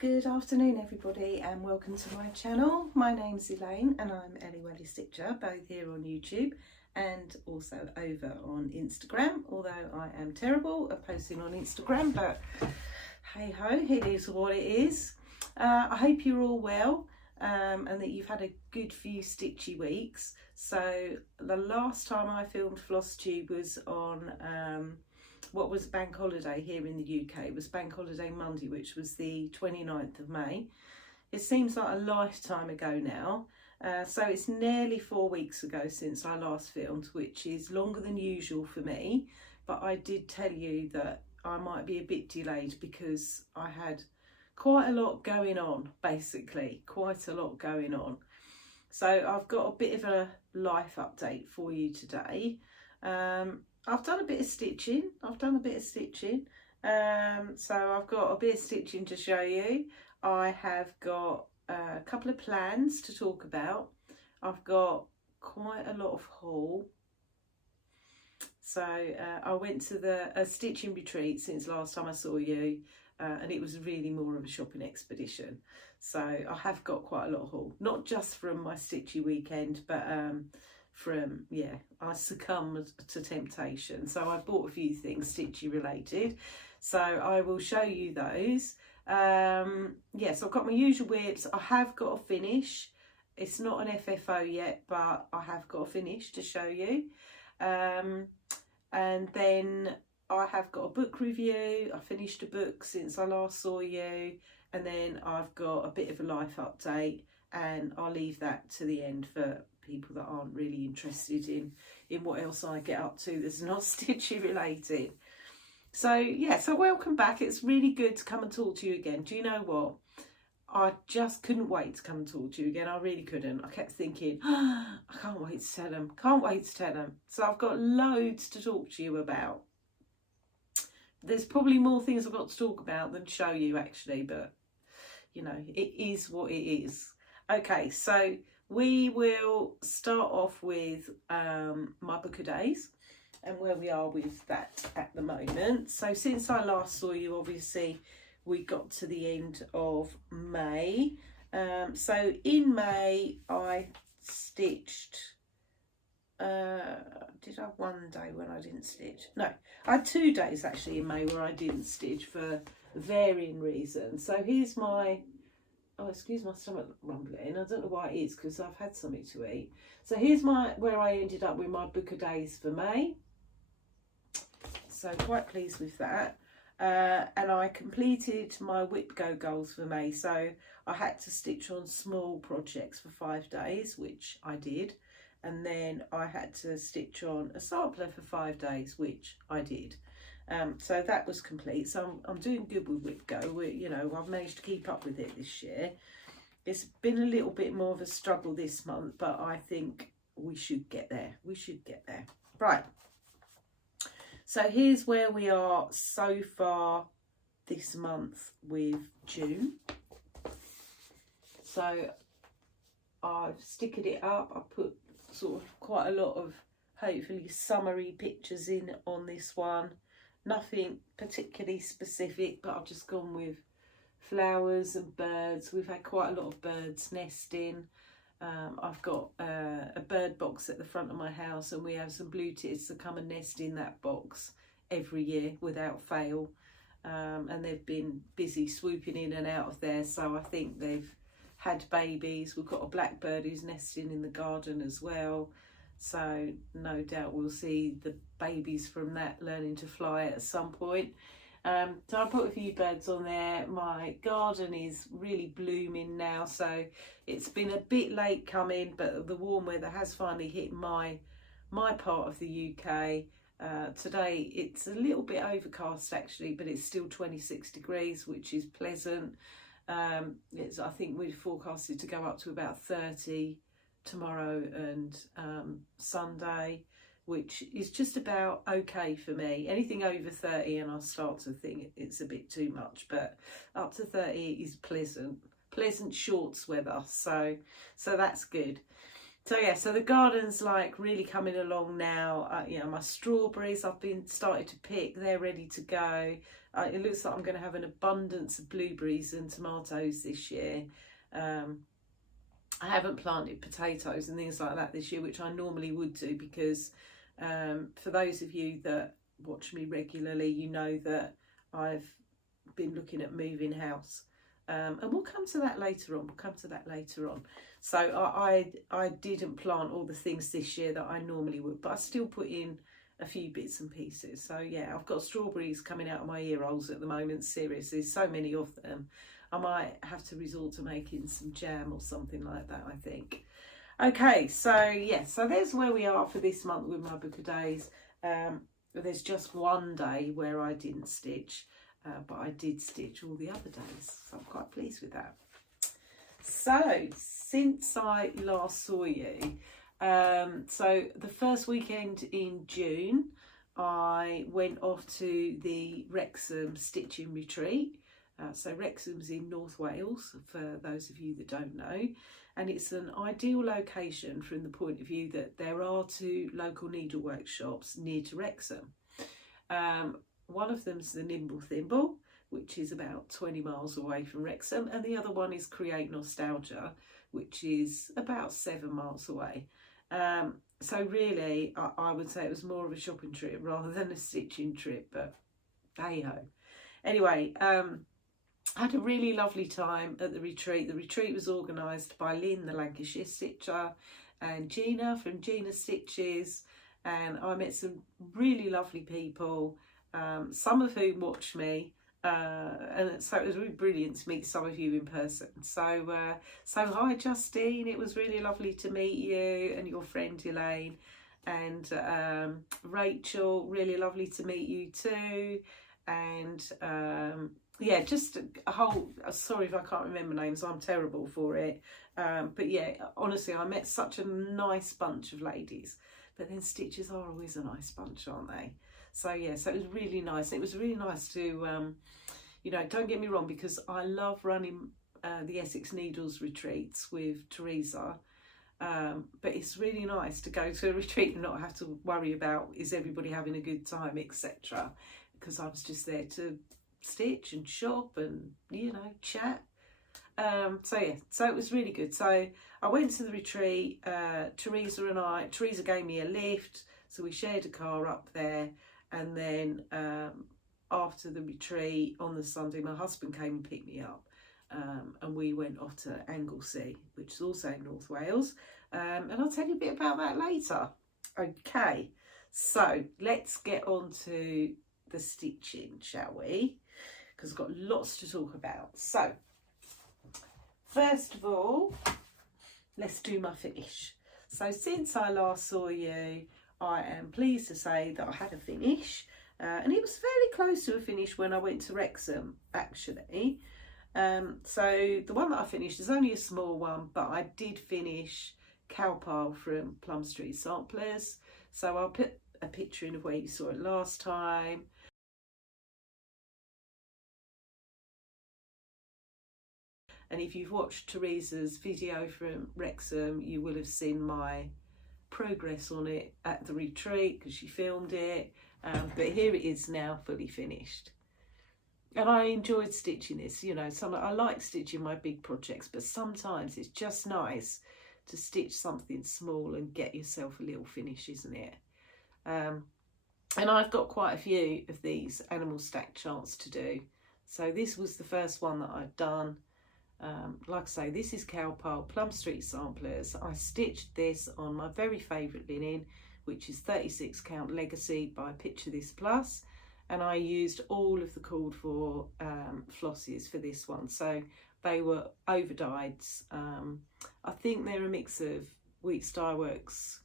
Good afternoon everybody and welcome to my channel. My name's Elaine and I'm Ellie Welliestitcher, both here on YouTube and also over on Instagram, although I am terrible at posting on Instagram, but hey ho, it is what it is. I hope you're all well and that you've had a good few stitchy weeks. So the last time I filmed Flosstube was on what was bank holiday here in the UK. It was bank holiday Monday, which was the 29th of May. It seems like a lifetime ago now. So it's nearly 4 weeks ago since I last filmed, which is longer than usual for me. But I did tell you that I might be a bit delayed because I had quite a lot going on, basically, quite a lot going on. So I've got a bit of a life update for you today. I've done a bit of stitching. So I've got a bit of stitching to show you. I have got a couple of plans to talk about. I've got quite a lot of haul. So I went to a stitching retreat since last time I saw you, and it was really more of a shopping expedition. So I have got quite a lot of haul, not just from my stitchy weekend, but from, yeah, I succumbed to temptation. So I bought a few things stitchy related. So I will show you those. Yes, I've got my usual WIPs. I have got a finish. It's not an FFO yet, but I have got a finish to show you. And then I have got a book review. I finished a book since I last saw you. And then I've got a bit of a life update, and I'll leave that to the end for people that aren't really interested in what else I get up to that's not stitchy related. So yeah, so welcome back. It's really good to come and talk to you again. Do you know what? I just couldn't wait to come and talk to you again. I really couldn't. I kept thinking, I can't wait to tell them. Can't wait to tell them. So I've got loads to talk to you about. There's probably more things I've got to talk about than show you actually, but you know, it is what it is. Okay, so we will start off with my book of days and where we are with that at the moment. So since I last saw you, obviously, we got to the end of May. So in May, I stitched, did I have one day when I didn't stitch? No, I had 2 days actually in May where I didn't stitch for varying reasons. So here's my, oh, excuse my stomach rumbling. I don't know why it is because I've had something to eat. So here's where I ended up with my book of days for May. So quite pleased with that. And I completed my WIP Go goals for May. So I had to stitch on small projects for 5 days, which I did. And then I had to stitch on a sampler for 5 days, which I did. So that was complete. So I'm doing good with WIP Go. You know, I've managed to keep up with it this year. It's been a little bit more of a struggle this month, but I think we should get there. We should get there. Right. So here's where we are so far this month with June. So I've stickered it up. I put sort of quite a lot of hopefully summery pictures in on this one. Nothing particularly specific, but I've just gone with flowers and birds. We've had quite a lot of birds nesting. I've got a bird box at the front of my house, and we have some blue tits that come and nest in that box every year without fail. And they've been busy swooping in and out of there, so I think they've had babies. We've got a blackbird who's nesting in the garden as well. So no doubt we'll see the babies from that learning to fly at some point. So I put a few birds on there. My garden is really blooming now, so it's been a bit late coming, but the warm weather has finally hit my part of the UK. Today it's a little bit overcast actually, but it's still 26 degrees, which is pleasant. I think we're forecasted to go up to about 30 tomorrow and Sunday, which is just about okay for me. Anything over 30 and I start to think it's a bit too much, but up to 30 is pleasant shorts weather, so that's good. So yeah, so the garden's like really coming along now. You know, my strawberries I've been started to pick, they're ready to go. It looks like I'm going to have an abundance of blueberries and tomatoes this year. I haven't planted potatoes and things like that this year, which I normally would do, because for those of you that watch me regularly, you know that I've been looking at moving house. And we'll come to that later on. So I didn't plant all the things this year that I normally would, but I still put in a few bits and pieces. So yeah, I've got strawberries coming out of my ear holes at the moment. Seriously, so many of them. I might have to resort to making some jam or something like that, I think. Okay, so yeah, so there's where we are for this month with my book of days. There's just one day where I didn't stitch. But I did stitch all the other days, so I'm quite pleased with that. So since I last saw you, so the first weekend in June, I went off to the Wrexham stitching retreat. So Wrexham's in North Wales, for those of you that don't know, and it's an ideal location from the point of view that there are 2 local needlework shops near to Wrexham. One of them's the Nimble Thimble, which is about 20 miles away from Wrexham, and the other one is Create Nostalgia, which is about 7 miles away. So really, I would say it was more of a shopping trip rather than a stitching trip, but hey-ho. Anyway, I had a really lovely time at the retreat. The retreat was organised by Lynn, the Lancashire stitcher, and Gina from Gina Stitches, and I met some really lovely people. Some of whom watched me, and so it was really brilliant to meet some of you in person. So hi Justine, it was really lovely to meet you and your friend Elaine, and Rachel, really lovely to meet you too, and yeah, just a whole, sorry if I can't remember names, I'm terrible for it, but yeah, honestly, I met such a nice bunch of ladies. But then stitches are always a nice bunch, aren't they? So yeah, so it was really nice. It was really nice to, you know, don't get me wrong, because I love running the Essex Needles retreats with Teresa. But it's really nice to go to a retreat and not have to worry about, is everybody having a good time, etc. Because I was just there to stitch and shop and, you know, chat. So yeah, so it was really good. So I went to the retreat, Teresa gave me a lift, so we shared a car up there, and then after the retreat on the Sunday, my husband came and picked me up, and we went off to Anglesey, which is also in North Wales, and I'll tell you a bit about that later. Okay, so let's get on to the stitching, shall we? Because I've got lots to talk about. So first of all, let's do my finish. So since I last saw you, I am pleased to say that I had a finish, and it was fairly close to a finish when I went to Wrexham, actually. So the one that I finished is only a small one, but I did finish Cowpile from Plum Street Samplers. So I'll put a picture in of where you saw it last time. And if you've watched Teresa's video from Wrexham, you will have seen my progress on it at the retreat, because she filmed it. But here it is now, fully finished. And I enjoyed stitching this, you know, I like stitching my big projects, but sometimes it's just nice to stitch something small and get yourself a little finish, isn't it? And I've got quite a few of these animal stack charts to do. So this was the first one that I've done. Like I say, this is Cowpile Plum Street Samplers. I stitched this on my very favourite linen, which is 36 count Legacy by Picture This Plus, and I used all of the called for flosses for this one. So they were overdyeds. I think they're a mix of Weeks Dye Works.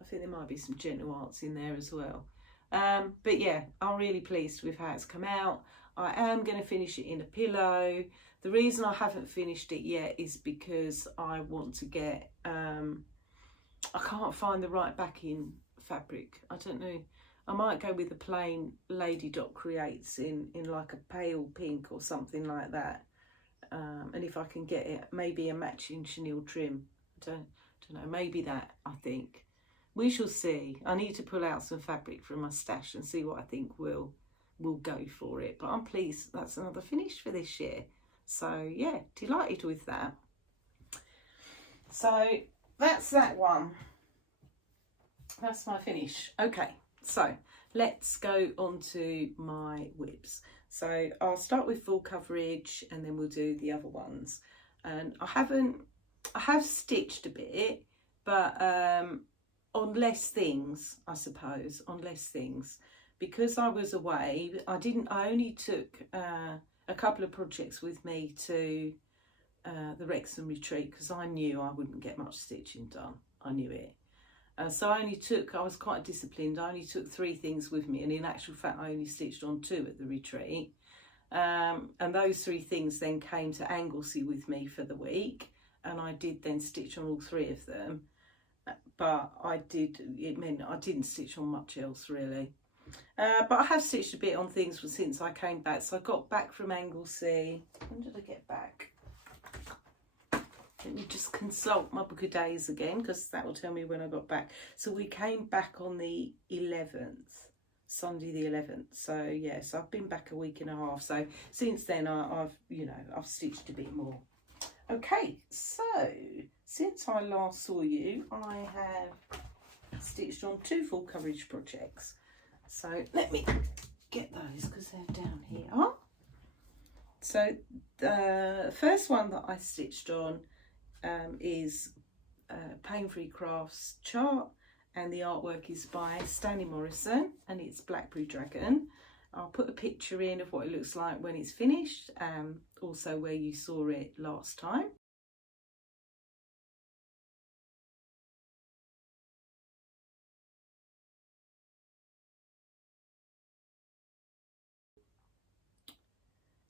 I think there might be some Gentle Arts in there as well. But yeah, I'm really pleased with how it's come out. I am going to finish it in a pillow. The reason I haven't finished it yet is because I want to get, I can't find the right backing fabric. I don't know. I might go with the plain Lady Dot Creates in like a pale pink or something like that. And if I can get it, maybe a matching chenille trim. don't know, maybe that, I think. We shall see. I need to pull out some fabric from my stash and see what I think will go for it. But I'm pleased that's another finish for this year. So yeah, delighted with that. So that's that one. That's my finish. Okay, so let's go on to my WIPs. So I'll start with full coverage and then we'll do the other ones. And I have stitched a bit, but on less things, I suppose, on less things. Because I was away, I only took a couple of projects with me to the Wrexham retreat because I knew I wouldn't get much stitching done. I knew it. So I was quite disciplined. I only took 3 things with me, and in actual fact I only stitched on 2 at the retreat. And those 3 things then came to Anglesey with me for the week, and I did then stitch on all 3 of them. But it meant I didn't stitch on much else really. But I have stitched a bit on things since I came back. So I got back from Anglesey. When did I get back? Let me just consult my book of days again, because that will tell me when I got back. So we came back on the 11th, Sunday the 11th. So yeah, so I've been back a week and a half. So since then I've stitched a bit more. Okay, so since I last saw you, I have stitched on 2 full coverage projects. So let me get those because they're down here. So the first one that I stitched on is Pain-Free Crafts chart, and the artwork is by Stanley Morrison and it's Blackberry Dragon. I'll put a picture in of what it looks like when it's finished, also where you saw it last time.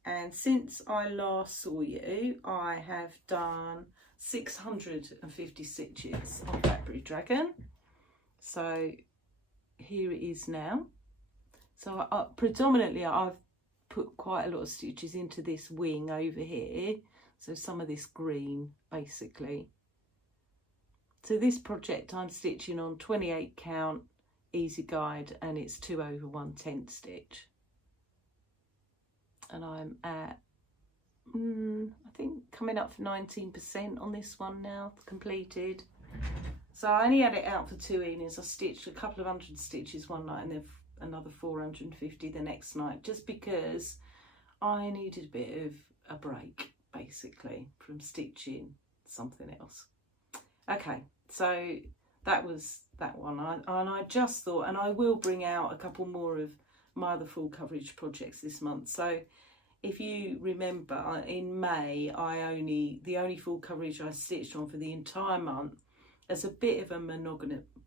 And since I last saw you, I have done 650 stitches on Blackberry Dragon. So here it is now. So predominantly I've put quite a lot of stitches into this wing over here. So some of this green basically. So this project I'm stitching on 28 count easy guide, and it's 2 over 1/10 stitch. And I'm at, I think coming up for 19% on this one now, completed. So I only had it out for 2 evenings. I stitched a couple of 100 stitches one night and then another 450 the next night, just because I needed a bit of a break, basically, from stitching something else. Okay, so that was that one. And I just thought, and I will bring out a couple more of my other full coverage projects this month. So if you remember, in May the only full coverage I stitched on for the entire month as a bit of a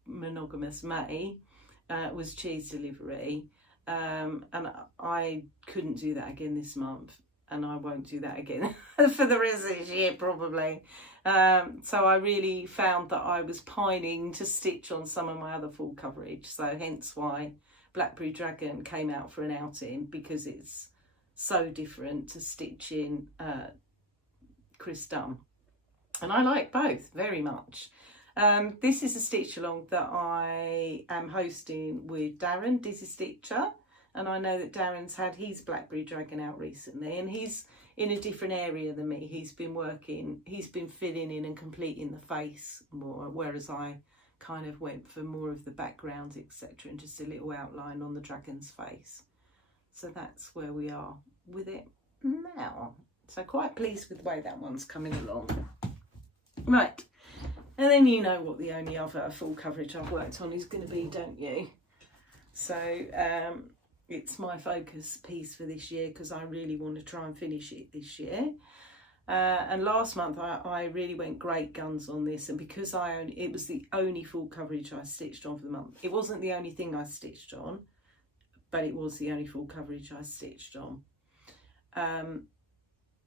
monogamous May was cheese delivery, and I couldn't do that again this month, and I won't do that again for the rest of this year probably. So I really found that I was pining to stitch on some of my other full coverage, so hence why Blackberry Dragon came out for an outing, because it's so different to stitching Chris Dunn, and I like both very much. This is a stitch along that I am hosting with Darren, Dizzy Stitcher, and I know that Darren's had his Blackberry Dragon out recently, and he's in a different area than me. He's been filling in and completing the face more, whereas I kind of went for more of the backgrounds, etc., and just a little outline on the dragon's face. So that's where we are with it now. So quite pleased with the way that one's coming along. Right, and then you know what the only other full coverage I've worked on is going to be, don't you? So it's my focus piece for this year, because I really want to try and finish it this year. And last month I really went great guns on this, and because it was the only full coverage I stitched on for the month. It wasn't the only thing I stitched on, but it was the only full coverage I stitched on.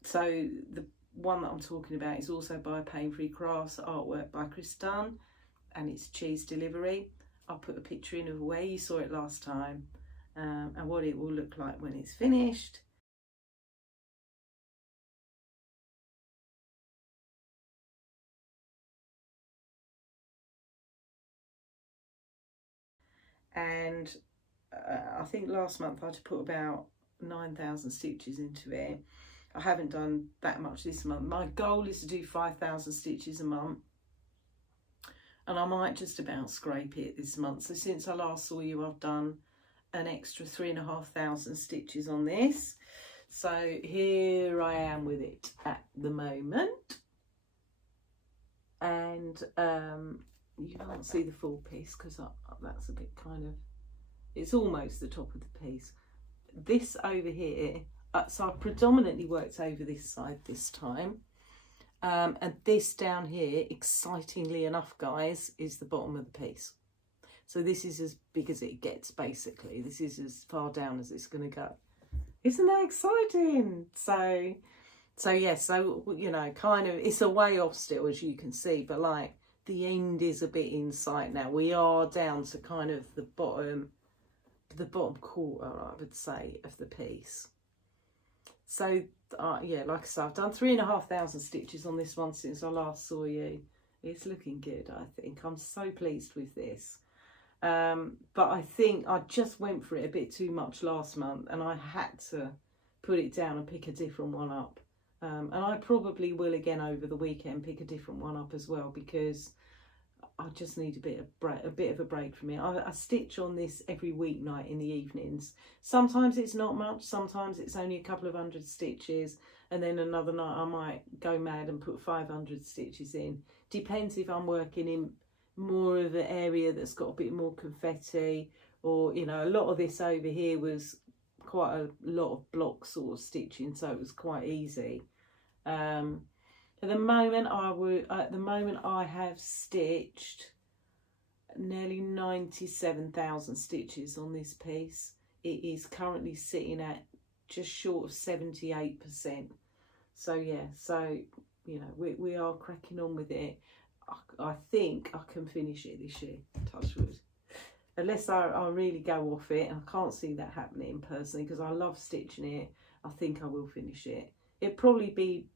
So the one that I'm talking about is also by Pain-Free Crafts, artwork by Chris Dunn, and it's cheese delivery. I'll put a picture in of where you saw it last time, and what it will look like when it's finished. and I think last month I had to put about 9,000 stitches into it. I haven't done that much this month. My goal is to do 5,000 stitches a month, and I might just about scrape it this month. So since I last saw you, I've done an extra 3,500 stitches on this. So here I am with it at the moment, and you can't see the full piece because that's a bit kind of, it's almost the top of the piece. This over here, so I've predominantly worked over this side this time, and this down here, excitingly enough guys, is the bottom of the piece. So this is as big as it gets, basically. This is as far down as it's going to go. Isn't that exciting? So yeah, so, you know, kind of, it's a way off still, as you can see, but like the end is a bit in sight now. We are down to kind of the bottom quarter, I would say, of the piece. So yeah, like I said, I've done 3,500 stitches on this one since I last saw you. It's looking good, I think. I'm so pleased with this. But I think I just went for it a bit too much last month, and I had to put it down and pick a different one up. And I probably will again over the weekend, pick a different one up as well, because I just need a bit of a break from it. I stitch on this every weeknight in the evenings. Sometimes it's not much, sometimes it's only a couple of 100 stitches, and then another night I might go mad and put 500 stitches in. Depends if I'm working in more of an area that's got a bit more confetti, or, you know, a lot of this over here was quite a lot of block sort of stitching, so it was quite easy. At the moment I have stitched nearly 97,000 stitches on this piece. It is currently sitting at just short of 78%. So yeah, so, you know, we are cracking on with it. I think I can finish it this year, touch wood. Unless I really go off it, and I can't see that happening personally, because I love stitching it. I think I will finish it. It'll probably be,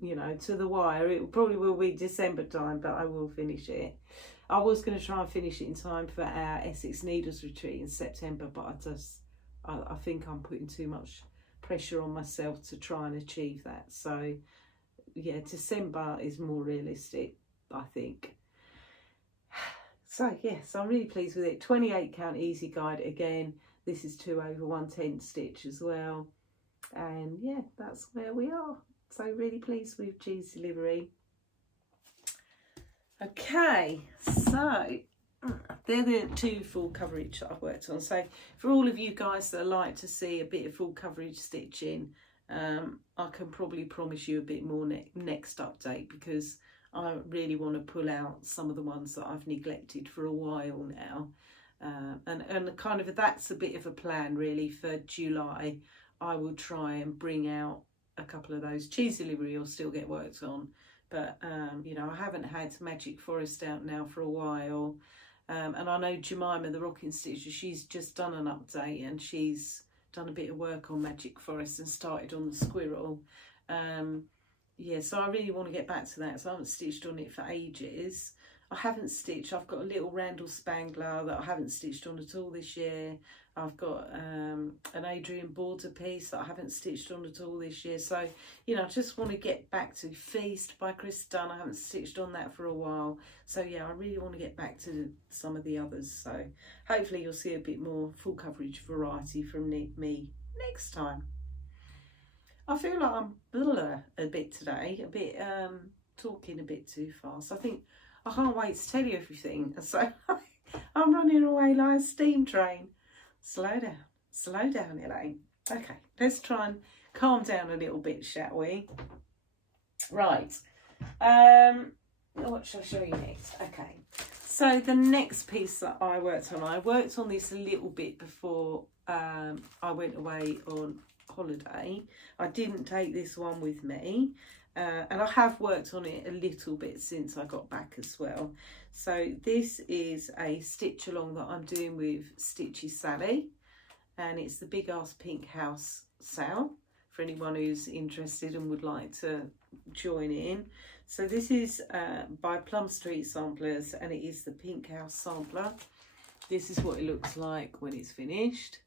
you know, to the wire. It probably will be December time, but I will finish it. I was going to try and finish it in time for our Essex Needles retreat in September, but I think I'm putting too much pressure on myself to try and achieve that. So yeah, December is more realistic, I think. So yes, I'm really pleased with it. 28 count easy guide again. This is 2 over 1/10 stitch as well, and yeah, that's where we are. So really pleased with G's delivery. Okay, so they're the 2 full coverage that I've worked on. So for all of you guys that like to see a bit of full coverage stitching, I can probably promise you a bit more next update, because I really want to pull out some of the ones that I've neglected for a while now. And kind of that's a bit of a plan really for July. I will try and bring out a couple of those. Cheese delivery will still get worked on, but you know, I haven't had Magic Forest out now for a while. And I know Jemima, the rocking stitcher, she's just done an update, and she's done a bit of work on Magic Forest and started on the squirrel. Yeah, so I really want to get back to that. So I haven't stitched on it for ages. I've got a little Randall Spangler that I haven't stitched on at all this year. I've got an Adrian border piece that I haven't stitched on at all this year. So, you know, I just want to get back to Feast by Chris Dunn. I haven't stitched on that for a while. So yeah, I really want to get back to some of the others. So hopefully you'll see a bit more full coverage variety from me next time. I feel like I'm a bit today, talking a bit too fast. I think I can't wait to tell you everything. So I'm running away like a steam train. Slow down, Elaine. Okay, let's try and calm down a little bit, shall we? Right. What shall I show you next? Okay. So the next piece that I worked on this a little bit before I went away on holiday. I didn't take this one with me, and I have worked on it a little bit since I got back as well. So this is a stitch along that I'm doing with Stitchy Sally, and it's the Big Ass Pink House sale for anyone who's interested and would like to join in. So this is by Plum Street Samplers, and it is the Pink House sampler. This is what it looks like when it's finished.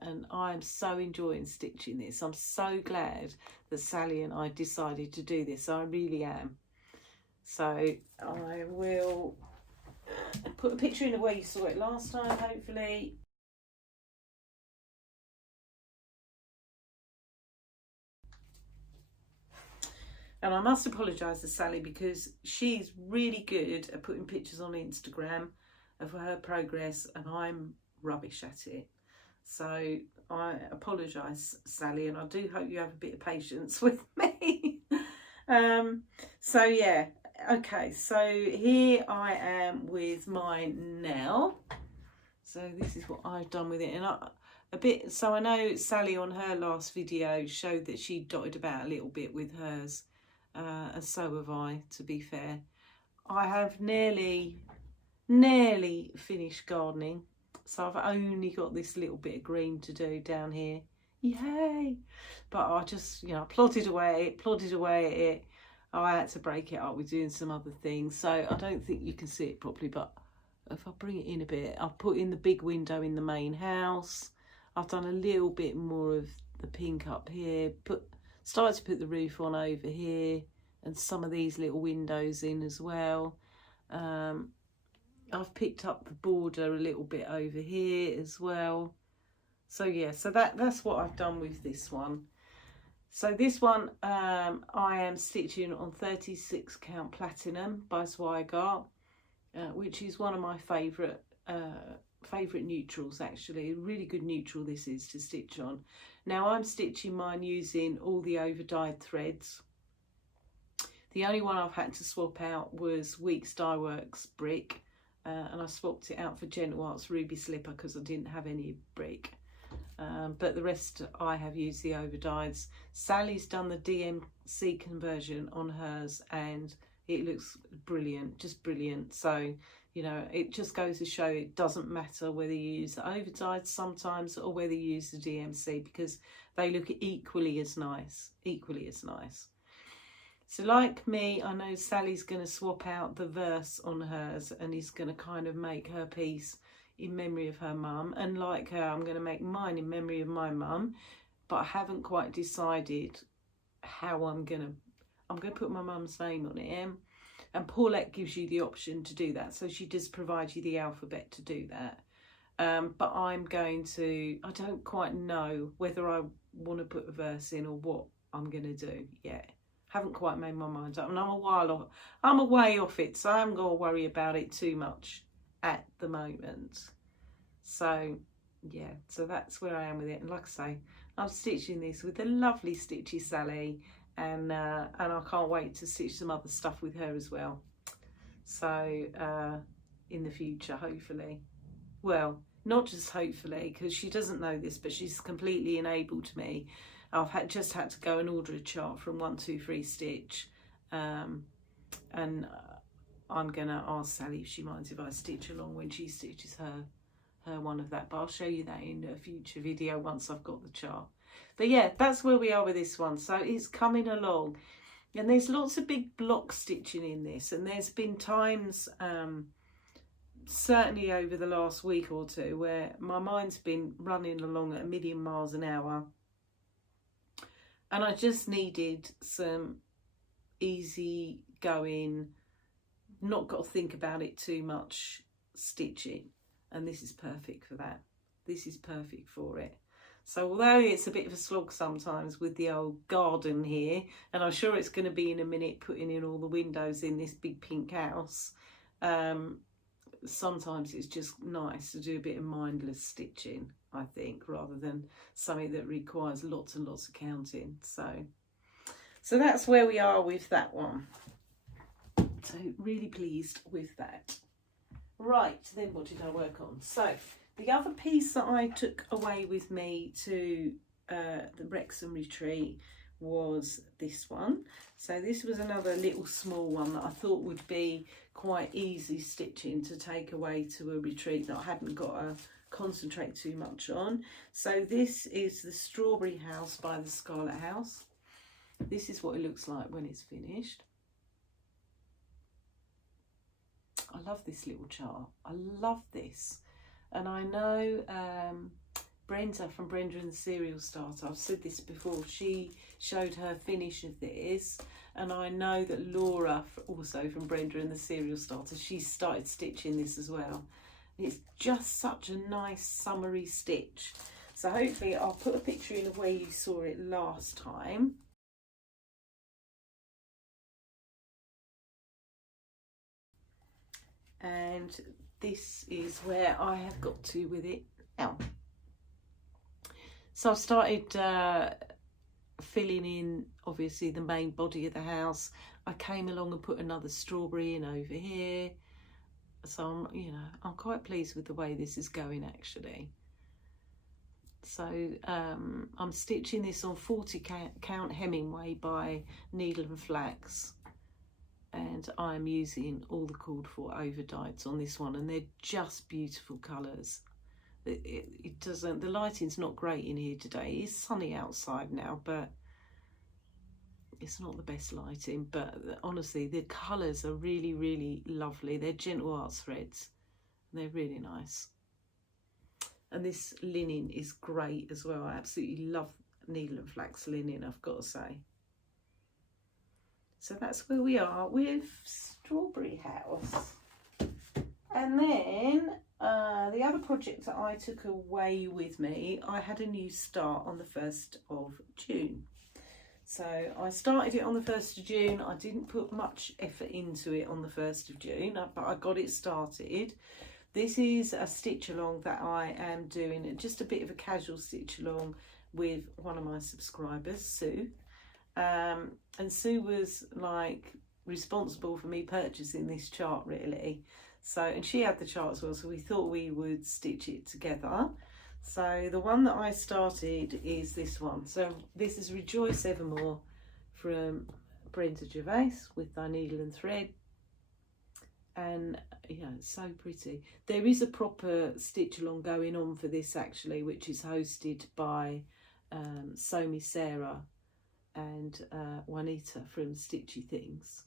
And I'm so enjoying stitching this. I'm so glad that Sally and I decided to do this. I really am. So I will put a picture in of where you saw it last time, hopefully. And I must apologise to Sally because she's really good at putting pictures on Instagram of her progress and I'm rubbish at it. So I apologise, Sally, and I do hope you have a bit of patience with me. So yeah, okay, so here I am with mine now. So this is what I've done with it, and so I know Sally on her last video showed that she dotted about a little bit with hers, and so have I, to be fair. I have nearly finished gardening, so I've only got this little bit of green to do down here. Yay! But I just, you know, plodded away at it. I had to break it up with doing some other things, so I don't think you can see it properly, but if I bring it in a bit, I've put in the big window in the main house. I've done a little bit more of the pink up here, started to put the roof on over here, and some of these little windows in as well. I've picked up the border a little bit over here as well. So yeah, so that's what I've done with this one. So this one I am stitching on 36 count platinum by Zweigart, which is one of my favourite neutrals, actually. A really good neutral this is to stitch on. Now I'm stitching mine using all the over dyed threads. The only one I've had to swap out was Weeks Dye Works brick, and I swapped it out for Gentle Arts Ruby Slipper because I didn't have any brick. But the rest I have used the over dyes. Sally's done the DMC conversion on hers and it looks brilliant, just brilliant. So, you know, it just goes to show it doesn't matter whether you use the over dyed sometimes or whether you use the DMC, because they look equally as nice, So like me, I know Sally's going to swap out the verse on hers and is going to kind of make her piece in memory of her mum. And like her, I'm going to make mine in memory of my mum. But I haven't quite decided how I'm going to put my mum's name on it. And Paulette gives you the option to do that. So she does provide you the alphabet to do that. But I don't quite know whether I want to put a verse in or what I'm going to do yet. Haven't quite made my mind up, and I'm a way off it, so I haven't got to worry about it too much at the moment. So yeah, so that's where I am with it. And like I say, I'm stitching this with the lovely Stitchy Sally, and I can't wait to stitch some other stuff with her as well. So in the future, hopefully. Well, not just hopefully, because she doesn't know this, but she's completely enabled me. I've just had to go and order a chart from 123 Stitch, and I'm gonna ask Sally if she minds if I stitch along when she stitches her one of that, but I'll show you that in a future video once I've got the chart. But yeah, that's where we are with this one. So it's coming along, and there's lots of big block stitching in this, and there's been times certainly over the last week or two where my mind's been running along at 1,000,000 miles an hour. And I just needed some easy going, not got to think about it too much stitching. And this is perfect for that. This is perfect for it. So although it's a bit of a slog sometimes with the old garden here, and I'm sure it's going to be in a minute putting in all the windows in this big pink house, sometimes it's just nice to do a bit of mindless stitching, I think, rather than something that requires lots and lots of counting. So that's where we are with that one. So really pleased with that. Right, then what did I work on? So the other piece that I took away with me to the Wrexham retreat was this one. So this was another little small one that I thought would be quite easy stitching to take away to a retreat that I hadn't got to concentrate too much on. So this is the Strawberry House by the Scarlet House. This is what it looks like when it's finished. I love this little chart. I love this. And I know Brenda from Brenda and the Serial Starter, I've said this before, she showed her finish of this, and I know that Laura, also from Brenda and the Serial Starter, she started stitching this as well. It's just such a nice summery stitch. So hopefully I'll put a picture in of where you saw it last time. And this is where I have got to with it now. So I've started filling in, obviously, the main body of the house. I came along and put another strawberry in over here. So I'm quite pleased with the way this is going, actually. So I'm stitching this on 40 count Hemingway by Needle and Flax, and I'm using all the called for overdyes on this one, and they're just beautiful colours. It doesn't, the lighting's not great in here today. It's sunny outside now, but it's not the best lighting. But honestly, the colours are really, really lovely. They're Gentle Arts threads. They're really nice. And this linen is great as well. I absolutely love Needle and Flax linen, I've got to say. So that's where we are with Strawberry House. And then the other project that I took away with me, I had a new start on the 1st of June. So I started it on the 1st of June. I didn't put much effort into it on the 1st of June, but I got it started. This is a stitch along that I am doing, just a bit of a casual stitch along with one of my subscribers, Sue. And Sue was like responsible for me purchasing this chart, really. So, and she had the chart as well, so we thought we would stitch it together. So the one that I started is this one. So this is Rejoice Evermore from Brenda Gervais with Thy Needle and Thread. And yeah, it's so pretty. There is a proper stitch along going on for this, actually, which is hosted by Sew Me Sarah and Juanita from Stitchy Things.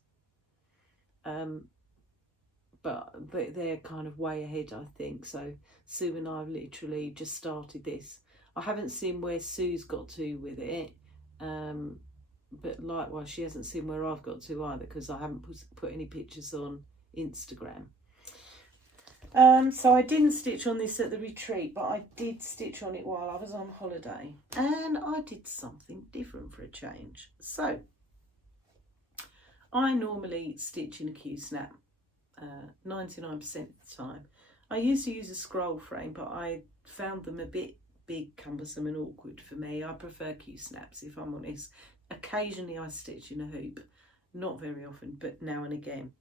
But they're kind of way ahead, I think. So Sue and I have literally just started this. I haven't seen where Sue's got to with it, but likewise she hasn't seen where I've got to either, because I haven't put any pictures on Instagram. So I didn't stitch on this at the retreat, but I did stitch on it while I was on holiday, and I did something different for a change. So I normally stitch in a Q-snap 99% of the time. I used to use a scroll frame, but I found them a bit big, cumbersome and awkward for me. I prefer Q-snaps, if I'm honest. Occasionally I stitch in a hoop, not very often, but now and again.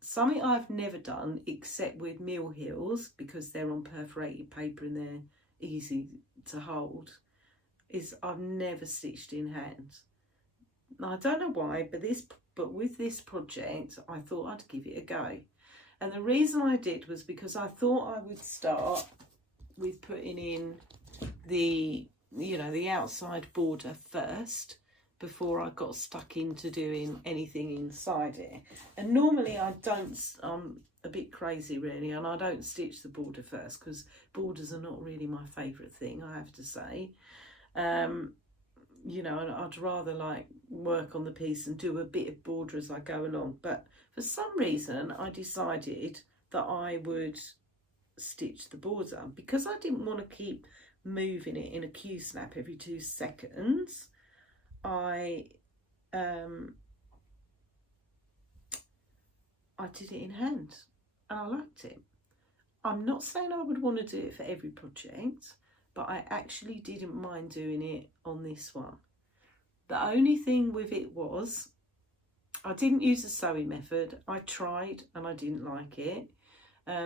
Something I've never done, except with mill heels, because they're on perforated paper and they're easy to hold, is I've never stitched in hand. Now, I don't know why, but with this project, I thought I'd give it a go. And the reason I did was because I thought I would start with putting in the outside border first, before I got stuck into doing anything inside it. And normally I don't, I'm a bit crazy really, and I don't stitch the border first, because borders are not really my favourite thing, I have to say. You know, and I'd rather like work on the piece and do a bit of border as I go along. But for some reason I decided that I would stitch the border, because I didn't want to keep moving it in a Q-snap every 2 seconds. I did it in hand, and I liked it. I'm not saying I would want to do it for every project, but I actually didn't mind doing it on this one. The only thing with it was I didn't use the sewing method. I tried and I didn't like it.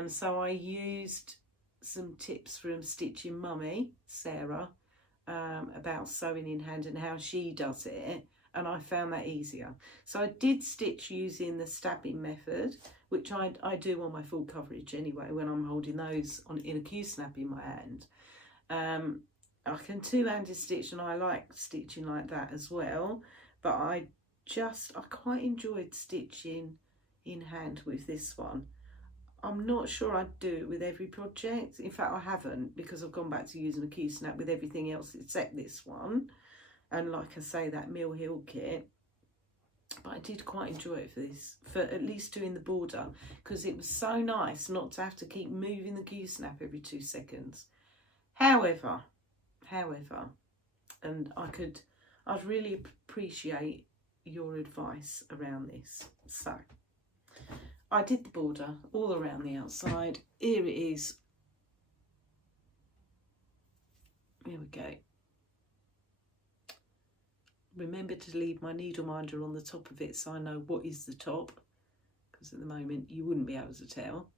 So I used some tips from Stitching Mummy, Sarah, about sewing in hand and how she does it, and I found that easier. So I did stitch using the stabbing method, which I do on my full coverage anyway when I'm holding those in a Q-snap in my hand. I can two-handed stitch, and I like stitching like that as well, but I quite enjoyed stitching in hand with this one. I'm not sure I'd do it with every project. In fact, I haven't, because I've gone back to using a Q-snap with everything else except this one. And like I say, that Mill Hill kit. But I did quite enjoy it for this, for at least doing the border, because it was so nice not to have to keep moving the Q-snap every 2 seconds. However, and I'd really appreciate your advice around this. So I did the border all around the outside. Here it is. Here we go. Remember to leave my needle minder on the top of it so I know what is the top, because at the moment you wouldn't be able to tell.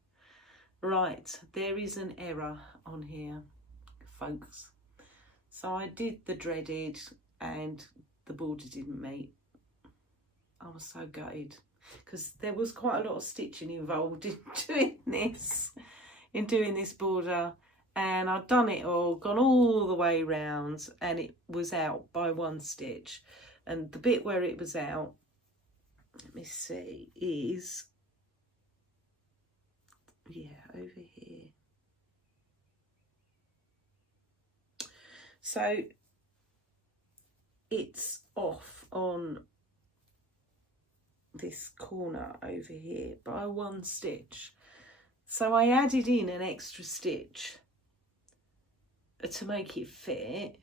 Right, there is an error on here, folks. So I did the dreaded and the border didn't meet. I was so gutted, because there was quite a lot of stitching involved in doing this border, and I'd done it all, gone all the way round, and it was out by 1 stitch. And the bit where it was out, let me see, is, yeah, over here. So it's off on this corner over here by 1 stitch. So I added in an extra stitch to make it fit,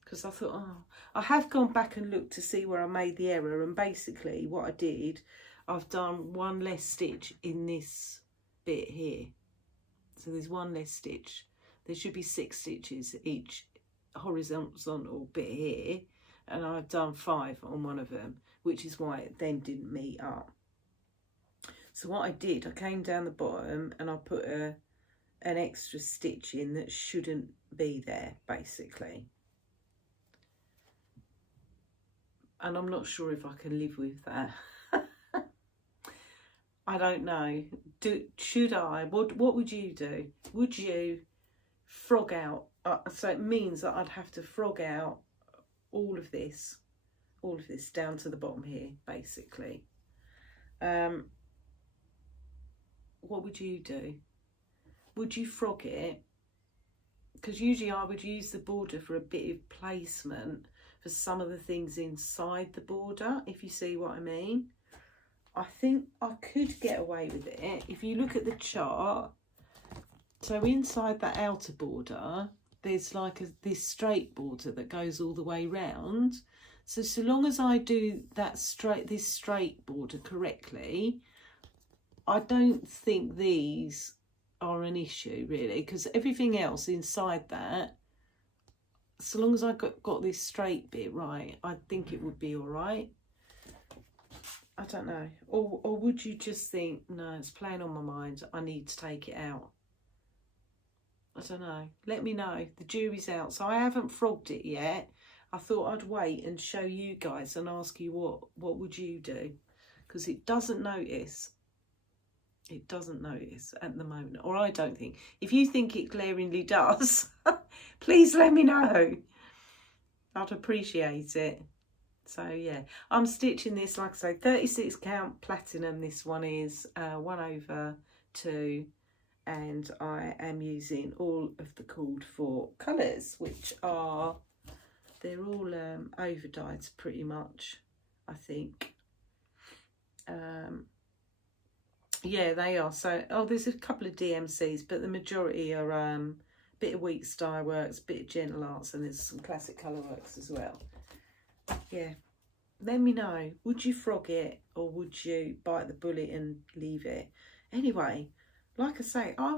because I thought, oh, I have gone back and looked to see where I made the error, and basically what I did, I've done 1 less stitch in this bit here. So there's 1 less stitch. There should be 6 stitches each horizontal bit here, and I've done 5 on one of them, which is why it then didn't meet up. So what I did, I came down the bottom and I put an extra stitch in that shouldn't be there, basically. And I'm not sure if I can live with that. I don't know. Should I? What would you do? Would you frog out? So it means that I'd have to frog out all of this down to the bottom here, basically. What would you do? Would you frog it? Because usually I would use the border for a bit of placement for some of the things inside the border, if you see what I mean. I think I could get away with it. If you look at the chart, so inside that outer border, there's like this straight border that goes all the way round. So long as I do this straight border correctly, I don't think these are an issue really, because everything else inside that, so long as I got this straight bit right, I think it would be all right. I don't know. Or would you just think, no, it's playing on my mind, I need to take it out? I don't know. Let me know. The jury's out. So I haven't frogged it yet. I thought I'd wait and show you guys and ask you what would you do? Because it doesn't notice. It doesn't notice at the moment, or I don't think. If you think it glaringly does, please let me know. I'd appreciate it. So yeah, I'm stitching this, like I say, 36 count platinum. This one is 1/2, and I am using all of the called for colours, which are, they're all over dyed pretty much, I think. Yeah, they are. So, there's a couple of DMCs, but the majority are bit of Weeks Dye Works, bit of Gentle Arts, and there's some Classic Colour Works as well. Yeah, let me know. Would you frog it, or would you bite the bullet and leave it? Anyway, like I say, I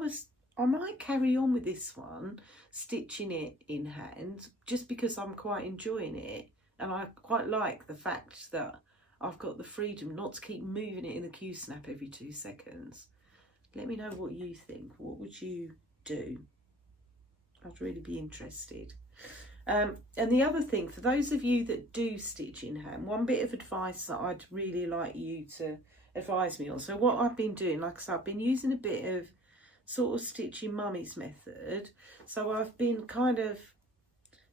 might carry on with this one, stitching it in hand, just because I'm quite enjoying it, and I quite like the fact that I've got the freedom not to keep moving it in the Q-snap every 2 seconds. Let me know what you think. What would you do? I'd really be interested. And the other thing, for those of you that do stitch in hand, one bit of advice that I'd really like you to advise me on. So what I've been doing, like I said, I've been using a bit of sort of stitching mummy's method. So I've been kind of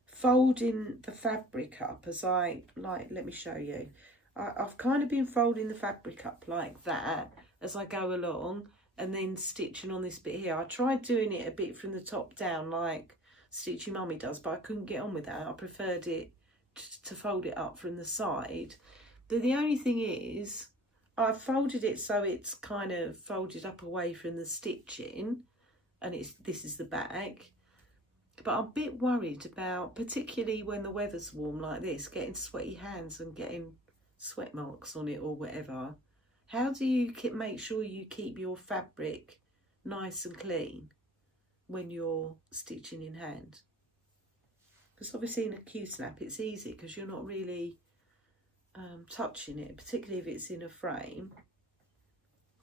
folding the fabric up as I, let me show you. I've kind of been folding the fabric up like that as I go along, and then stitching on this bit here. I tried doing it a bit from the top down like Stitchy Mummy does, but I couldn't get on with that. I preferred it to fold it up from the side. But the only thing is, I've folded it so it's kind of folded up away from the stitching, and this is the back. But I'm a bit worried about, particularly when the weather's warm like this, getting sweaty hands and getting sweat marks on it or whatever. How do you make sure you keep your fabric nice and clean when you're stitching in hand? Because obviously in a Q-snap it's easy because you're not really touching it, particularly if it's in a frame.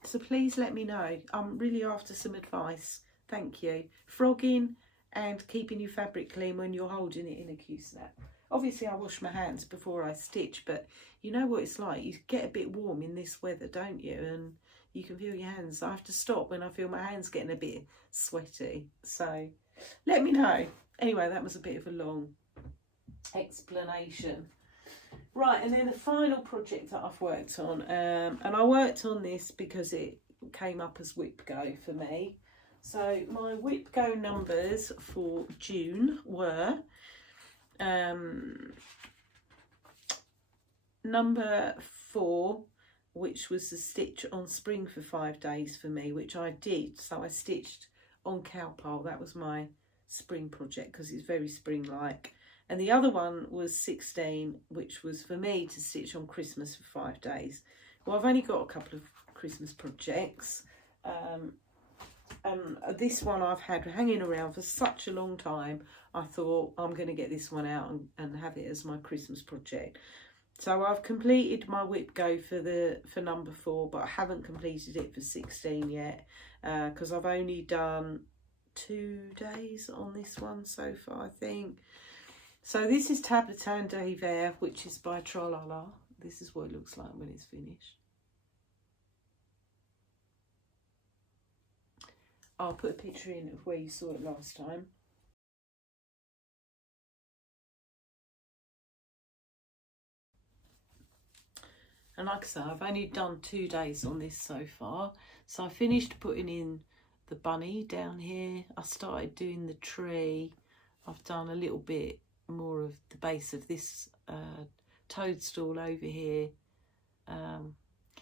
So please let me know. I'm really after some advice. Thank you. Frogging and keeping your fabric clean when you're holding it in a Q-snap. Obviously I wash my hands before I stitch, but you know what it's like. You get a bit warm in this weather, don't you? And you can feel your hands. I have to stop when I feel my hands getting a bit sweaty. So let me know. Anyway, that was a bit of a long explanation. Right, and then the final project that I've worked on, and I worked on this because it came up as WIP Go for me. So my WIP Go numbers for June were number 4, which was the stitch on spring for 5 days for me, which I did. So I stitched on cowpole. That was my spring project because it's very spring-like. And the other one was 16, which was for me to stitch on Christmas for 5 days. Well, I've only got a couple of Christmas projects. This one I've had hanging around for such a long time. I thought I'm going to get this one out and have it as my Christmas project. So I've completed my WIP Go for number 4, but I haven't completed it for 16 yet because I've only done 2 days on this one so far, I think. So this is Tabletin d'Hiver, which is by Tralala. This is what it looks like when it's finished. I'll put a picture in of where you saw it last time. And like I say, I've only done 2 days on this so far. So I finished putting in the bunny down here. I started doing the tree. I've done a little bit more of the base of this toadstool over here.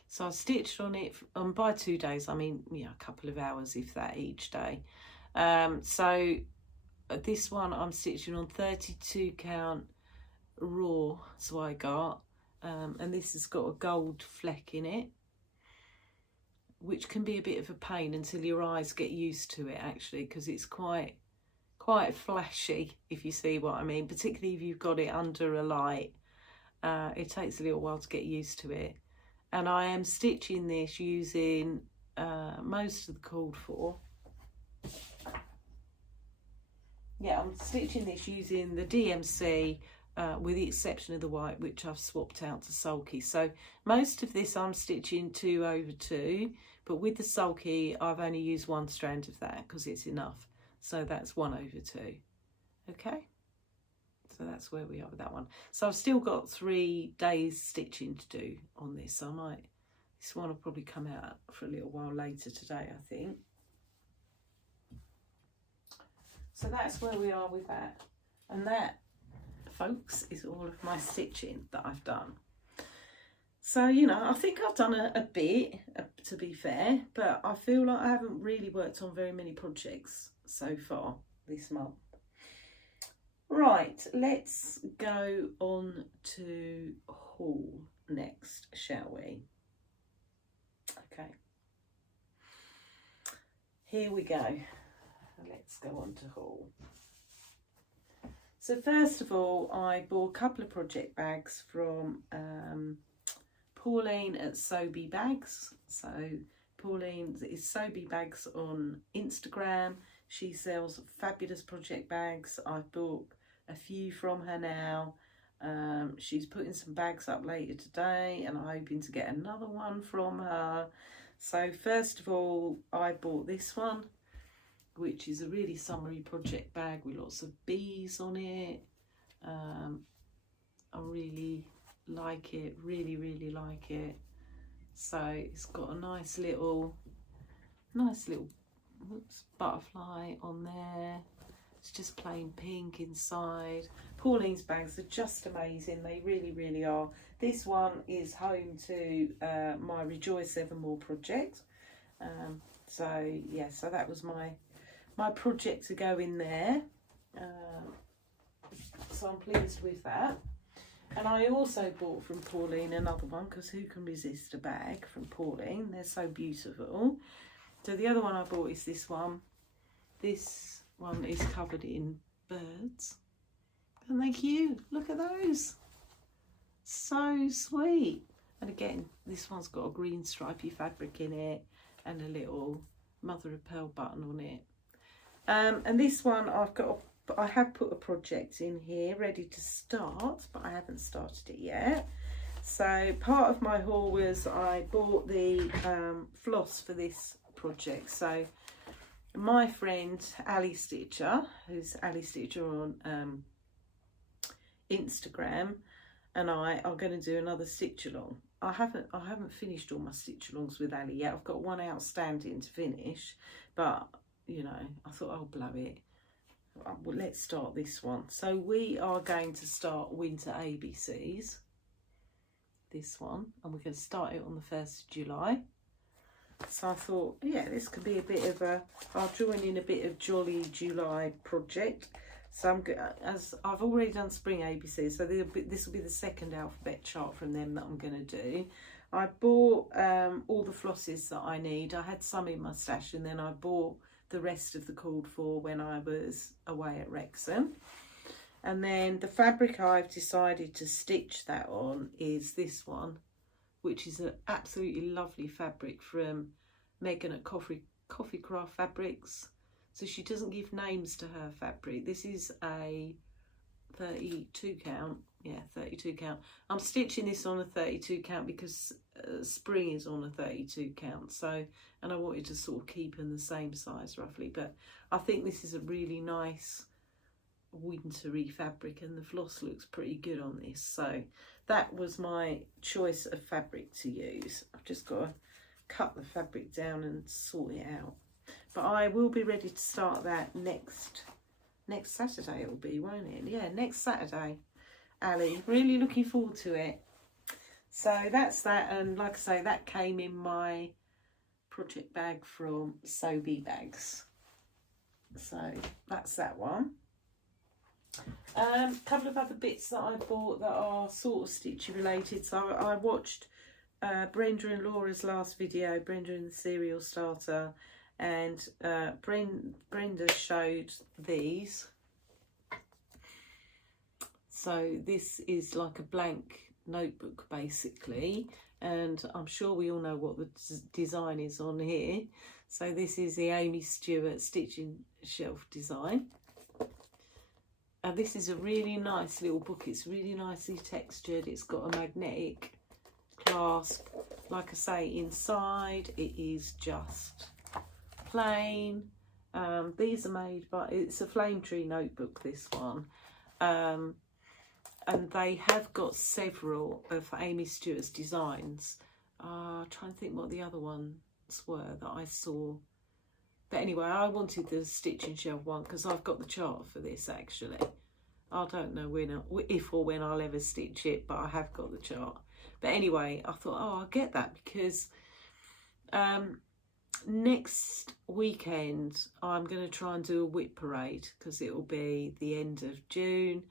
So I stitched on it, and by 2 days I mean, yeah, a couple of hours if that each day. So this one I'm stitching on 32 count raw, so I got, and this has got a gold fleck in it, which can be a bit of a pain until your eyes get used to it actually, because it's quite flashy, if you see what I mean, particularly if you've got it under a light. It takes a little while to get used to it. And I am stitching this using most of the called for. Yeah, I'm stitching this using the DMC with the exception of the white, which I've swapped out to sulky. So most of this I'm stitching 2/2, but with the sulky I've only used 1 strand of that because it's enough. So that's 1/2. Okay, so that's where we are with that one. So I've still got 3 days stitching to do on this. So this one will probably come out for a little while later today, I think. So that's where we are with that. And that, folks, is all of my stitching that I've done. So, you know, I think I've done a bit, to be fair, but I feel like I haven't really worked on very many projects so far this month. Right, let's go on to haul next, shall we? Okay. Here we go. Let's go on to haul. So first of all, I bought a couple of project bags from Pauline at Sewbebags. So Pauline is Sewbebags on Instagram. She sells fabulous project bags. I've bought a few from her now. She's putting some bags up later today and I'm hoping to get another one from her. So first of all, I bought this one, which is a really summery project bag with lots of bees on it. I really like it, really like it. So it's got a nice little nice little butterfly on there. It's just plain pink inside. Pauline's bags are just amazing. They really, really are. This one is home to my Rejoice Evermore project. So yeah, so that was my project to go in there. So I'm pleased with that. And I also bought from Pauline another one, because who can resist a bag from Pauline? They're so beautiful. So the other one I bought is this one. This one is covered in birds. Aren't they cute? Look at those. So sweet. And again, this one's got a green stripy fabric in it and a little mother of pearl button on it. And this one I have put a project in here ready to start, but I haven't started it yet. So part of my haul was I bought the floss for this project. So my friend Ellie Welliestitcher, who's Ellie Welliestitcher on Instagram, and I are going to do another stitch along. I haven't finished all my stitch alongs with Ellie yet. I've got one outstanding to finish, but you know, I thought I'll blow it. Well, let's start this one. So we are going to start Winter ABCs, this one, and we're going to start it on the 1st of July. So I thought, yeah, this could be a bit of I'll join in a bit of Jolly July project. So as I've already done Spring ABC, so this will be the second alphabet chart from them that I'm going to do. I bought all the flosses that I need. I had some in my stash, and then I bought the rest of the called for when I was away at Wrexham. And then the fabric I've decided to stitch that on is this one, which is an absolutely lovely fabric from Megan at Coffee Craft Fabrics. So she doesn't give names to her fabric. This is a 32 count. Yeah, 32 count. I'm stitching this on a 32 count because spring is on a 32 count. So, and I wanted to sort of keep in the same size roughly. But I think this is a really nice wintry fabric, and the floss looks pretty good on this. So that was my choice of fabric to use. I've just got to cut the fabric down and sort it out. But I will be ready to start that next Saturday. It will be, won't it? Yeah, next Saturday. Ali, really looking forward to it. So that's that, and like I say, that came in my project bag from Sewbebags. So that's that one. A couple of other bits that I bought that are sort of stitchy related. So I watched Brenda and Laura's last video, Brenda and the Cereal Starter, and Brenda showed these. So this is like a blank notebook basically, and I'm sure we all know what the design is on here. So this is the Amy Stewart stitching shelf design. And this is a really nice little book. It's really nicely textured. It's got a magnetic clasp. Like I say, inside it is just plain. These are made by, it's a Flame Tree notebook, this one. And they have got several of Amy Stewart's designs. Trying to think what the other ones were that I saw. But anyway, I wanted the stitching shelf one because I've got the chart for this actually. I don't know if or when I'll ever stitch it, but I have got the chart. But anyway, I thought, oh, I'll get that because next weekend I'm going to try and do a WIP parade because it will be the end of June.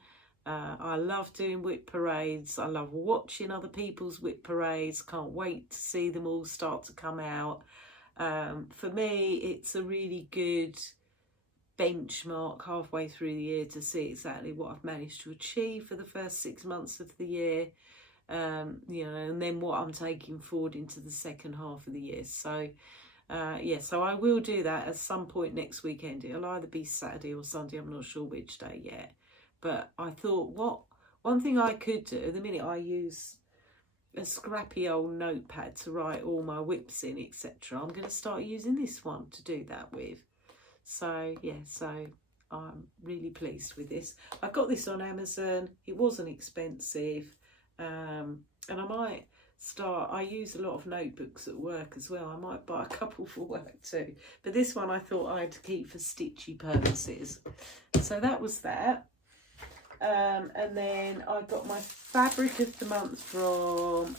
I love doing WIP parades. I love watching other people's WIP parades. Can't wait to see them all start to come out. For me, it's a really good benchmark halfway through the year to see exactly what I've managed to achieve for the first 6 months of the year. You know, and then what I'm taking forward into the second half of the year. So yeah, so I will do that at some point next weekend. It'll either be Saturday or Sunday, I'm not sure which day yet. But I thought, one thing I could do, the minute I use a scrappy old notepad to write all my WIPs in, etc., I'm going to start using this one to do that with. So yeah, so I'm really pleased with this. I got this on Amazon. It wasn't expensive, and I might start. I use a lot of notebooks at work as well. I might buy a couple for work too, but this one I thought I'd keep for stitchy purposes. So that was that. And then I got my fabric of the month from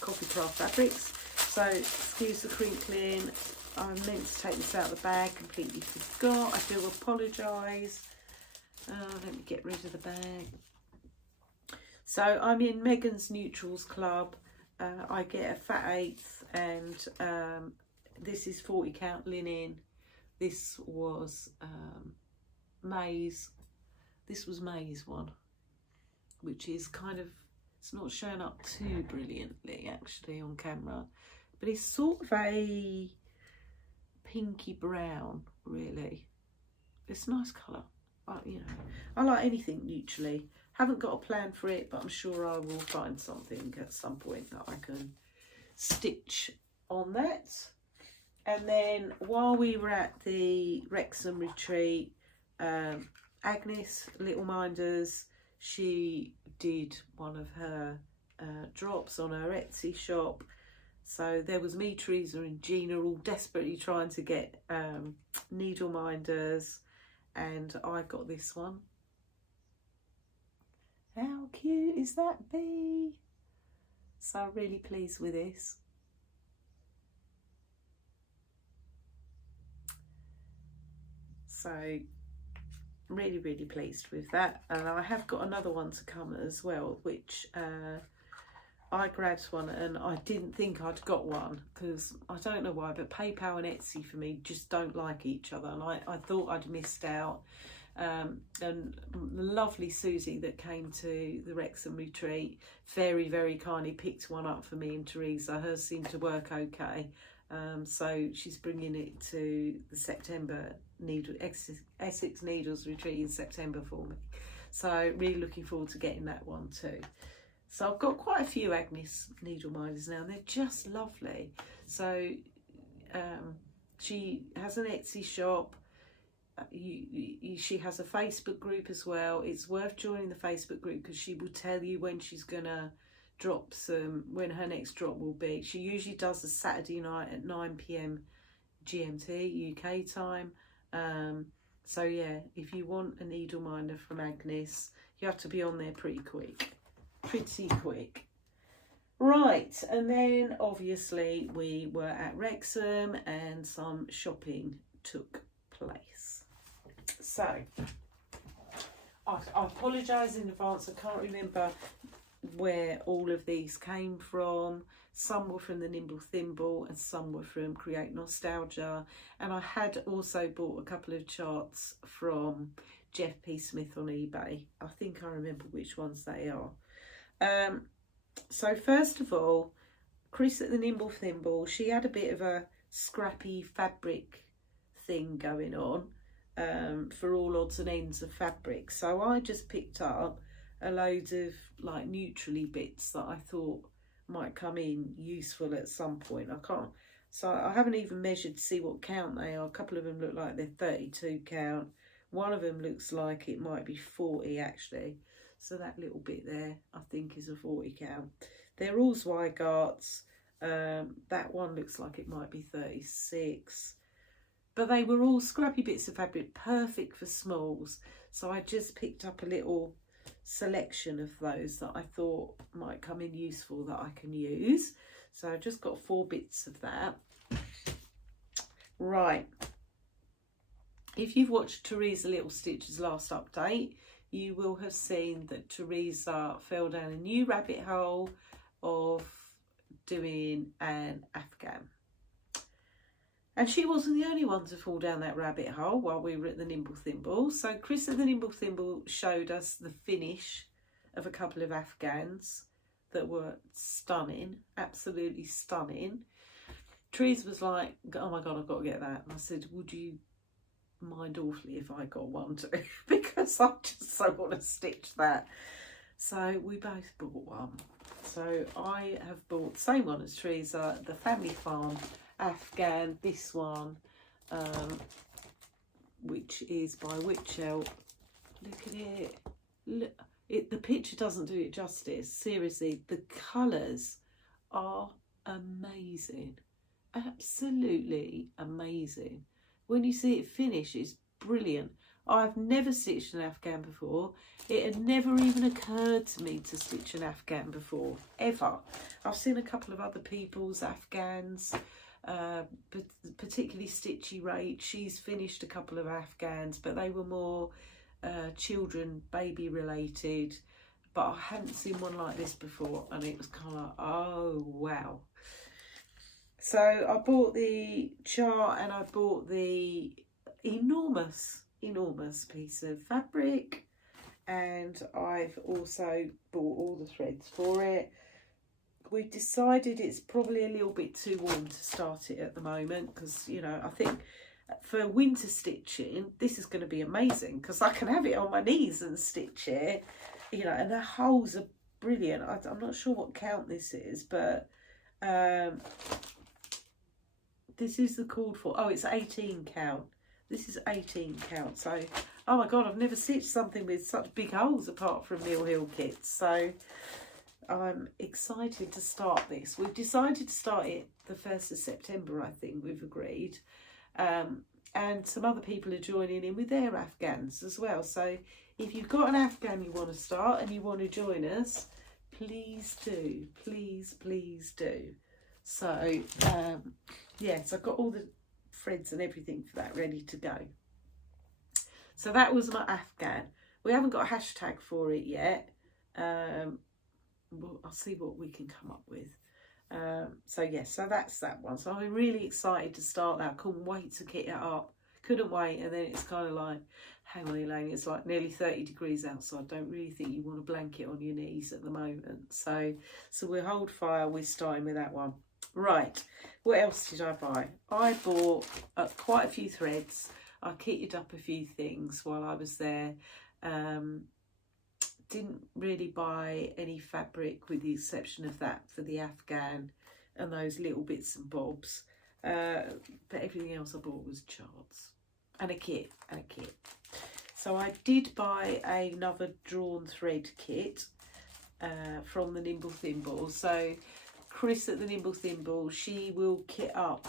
Coffee Craft Fabrics. So excuse the crinkling. I meant to take this out of the bag, completely forgot. I do apologise. Let me get rid of the bag. So I'm in Megan's Neutrals Club. I get a fat eighth, and this is 40 count linen. This was maize. This was maize one, which is kind of, it's not showing up too brilliantly actually on camera, but it's sort of a pinky brown really. It's a nice colour. You know, I like anything neutrally. Haven't got a plan for it, but I'm sure I will find something at some point that I can stitch on that. And then while we were at the Wrexham retreat, Agnes, Little Minders, she did one of her drops on her Etsy shop. So there was me, Teresa and Gina all desperately trying to get needle minders, and I got this one. How cute is that bee? So I'm really pleased with this. So really pleased with that. And I have got another one to come as well, which I grabbed one and I didn't think I'd got one because I don't know why, but PayPal and Etsy for me just don't like each other, and I thought I'd missed out. And the lovely Susie that came to the Wrexham retreat very kindly picked one up for me and Teresa. Hers seemed to work okay, so she's bringing it to the September Essex Needles retreat in September for me, so really looking forward to getting that one too. So I've got quite a few Agnes needle minders now, and they're just lovely. So she has an Etsy shop. She has a Facebook group as well. It's worth joining the Facebook group because she will tell you when she's gonna drop when her next drop will be. She usually does a Saturday night at 9 PM GMT UK time. So yeah, if you want a needle minder from Agnes, you have to be on there pretty quick. Right, and then obviously we were at Wrexham and some shopping took place. So I apologise in advance, I can't remember where all of these came from. Some were from the Nimble Thimble and some were from Create Nostalgia, and I had also bought a couple of charts from Geoff P. Smith on eBay. I think I remember which ones they are. So first of all, Chris at the Nimble Thimble, she had a bit of a scrappy fabric thing going on for all odds and ends of fabric. So I just picked up a load of like neutrally bits that I thought might come in useful at some point. So I haven't even measured to see what count they are. A couple of them look like they're 32 count. One of them looks like it might be 40 actually. So that little bit there, I think, is a 40 count. They're all Zweigarts. That one looks like it might be 36. But they were all scrappy bits of fabric, perfect for smalls. So I just picked up a little selection of those that I thought might come in useful that I can use. So I just got 4 bits of that. Right. If you've watched Teresa Little Stitcher's last update, you will have seen that Teresa fell down a new rabbit hole of doing an Afghan. And she wasn't the only one to fall down that rabbit hole while we were at the Nimble Thimble. So Chris at the Nimble Thimble showed us the finish of a couple of Afghans that were stunning, absolutely stunning. Teresa was like, oh my God, I've got to get that. And I said, would you mind awfully if I got one too? Because I just so want to stitch that. So we both bought one. So I have bought the same one as Teresa, the Family Farm Afghan, this one, which is by WIP. Look at it. Look, the picture doesn't do it justice. Seriously, the colours are amazing. Absolutely amazing. When you see it finish, it's brilliant. I've never stitched an Afghan before. It had never even occurred to me to stitch an Afghan before, ever. I've seen a couple of other people's Afghans, particularly Stitchy Rach. She's finished a couple of Afghans, but they were more children, baby related. But I hadn't seen one like this before, and it was kind of like, oh, wow. So I bought the chart and I bought the enormous piece of fabric, and I've also bought all the threads for it. We've decided it's probably a little bit too warm to start it at the moment, because, you know, I think for winter stitching this is going to be amazing, because I can have it on my knees and stitch it, you know, and the holes are brilliant. I'm not sure what count this is, but this is the called for, oh, it's 18 count. This is 18 count. So, oh my God, I've never stitched something with such big holes apart from Mill Hill kits. So I'm excited to start this. We've decided to start it the 1st of September, I think we've agreed. And some other people are joining in with their Afghans as well. So if you've got an Afghan you want to start and you want to join us, please do. Please, please do. So, yes, I've got all the threads and everything for that ready to go. So that was my Afghan. We haven't got a hashtag for it yet. Well, I'll see what we can come up with. So yes, so that's that one. So I'm really excited to start that. Couldn't wait to kit it up. Couldn't wait. And then it's kind of like, hang on, Elaine, it's like nearly 30 degrees outside. Don't really think you want a blanket on your knees at the moment. So we'll hold fire. We're starting with that one. Right, what else did I buy? I bought quite a few threads. I kitted up a few things while I was there. Didn't really buy any fabric with the exception of that for the Afghan and those little bits and bobs. But everything else I bought was charts and a kit. So I did buy another drawn thread kit from the Nimble Thimble. So Chris at the Nimble Thimble, she will kit up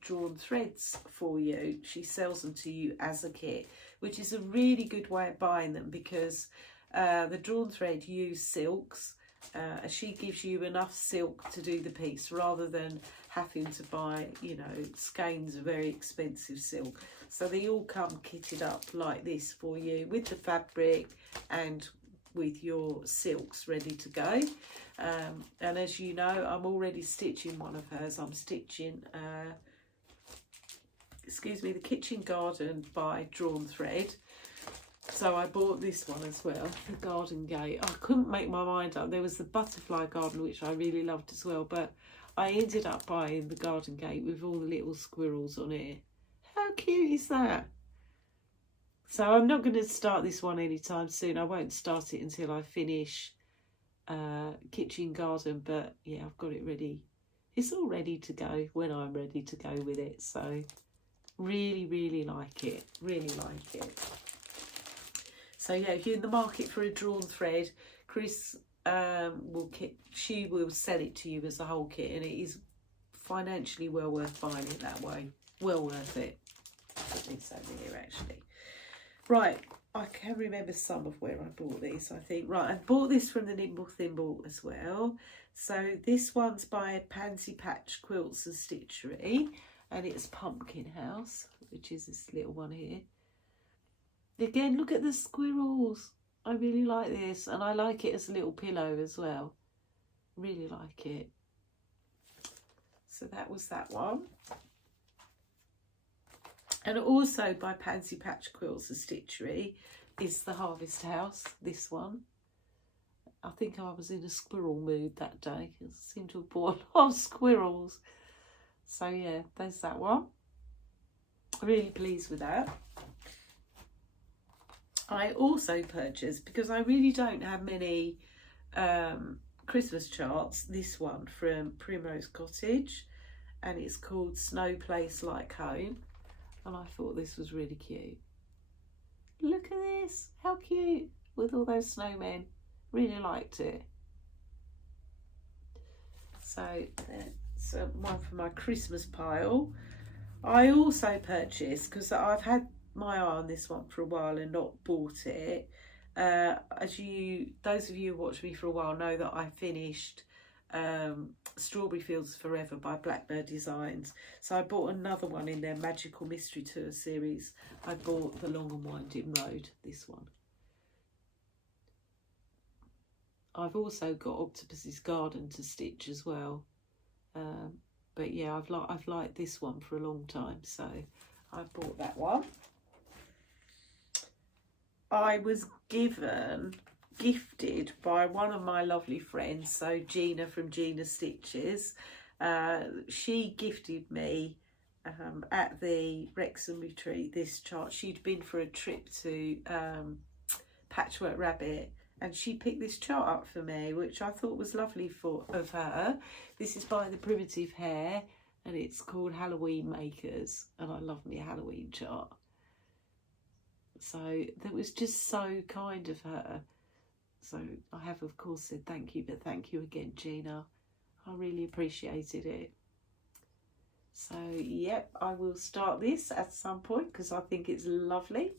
drawn threads for you. She sells them to you as a kit, which is a really good way of buying them, because the drawn thread use silks. She gives you enough silk to do the piece rather than having to buy, you know, skeins of very expensive silk. So they all come kitted up like this for you with the fabric and with your silks ready to go. And as you know, I'm already stitching one of hers. I'm stitching the Kitchen Garden by Drawn Thread. So I bought this one as well, the Garden Gate. I couldn't make my mind up. There was the Butterfly Garden, which I really loved as well, but I ended up buying the Garden Gate with all the little squirrels on it. How cute is that? So I'm not going to start this one anytime soon. I won't start it until I finish Kitchen Garden, but yeah, I've got it ready. It's all ready to go when I'm ready to go with it. So really like it. Really like it. So yeah, if you're in the market for a drawn thread, Chris she will sell it to you as a whole kit, and it is financially well worth buying it that way. Well worth it. Put this over here actually. Right, I can remember some of where I bought this, I think. Right, I bought this from the Nimble Thimble as well. So this one's by Pansy Patch Quilts and Stitchery, and it's Pumpkin House, which is this little one here. Again, look at the squirrels. I really like this, and I like it as a little pillow as well. Really like it. So that was that one. And also by Pansy Patch Quilts and Stitchery is the Harvest House, this one. I think I was in a squirrel mood that day. I seemed to have bought a lot of squirrels. So yeah, there's that one. Really pleased with that. I also purchased, because I really don't have many Christmas charts, this one from Primrose Cottage, and it's called Snow Place Like Home. And I thought this was really cute. Look at this, how cute, with all those snowmen. Really liked it. So that's one for my Christmas pile. I also purchased, because I've had my eye on this one for a while and not bought it. Those of you who watched me for a while know that I finished Strawberry Fields Forever by Blackbird Designs. So I bought another one in their Magical Mystery Tour series. I bought The Long and Winding Road, this one. I've also got Octopus's Garden to stitch as well. But yeah, I've liked this one for a long time, so I bought that one. I was gifted by one of my lovely friends, so Gina from Gina Stitches. She gifted me at the Wrexham retreat this chart. She'd been for a trip to Patchwork Rabbit, and she picked this chart up for me, which I thought was lovely of her. This is by the Primitive Hare, and it's called Halloween Makers, and I love me a Halloween chart. So that was just so kind of her. So I have, of course, said thank you, but thank you again, Gina. I really appreciated it. So, yep, I will start this at some point because I think it's lovely.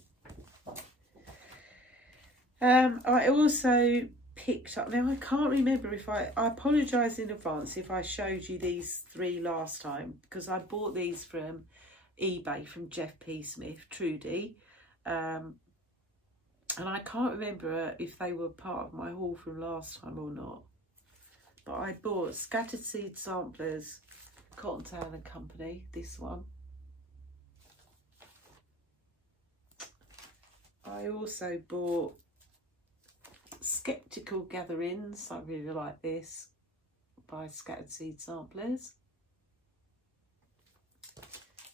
I also picked up, now I can't remember if I apologise in advance if I showed you these three last time, because I bought these from eBay from Geoff P. Smith, Trudy. And I can't remember if they were part of my haul from last time or not. But I bought Scattered Seed Samplers, Cottontail and Company, this one. I also bought Skeptical Gatherings, I really like this, by Scattered Seed Samplers.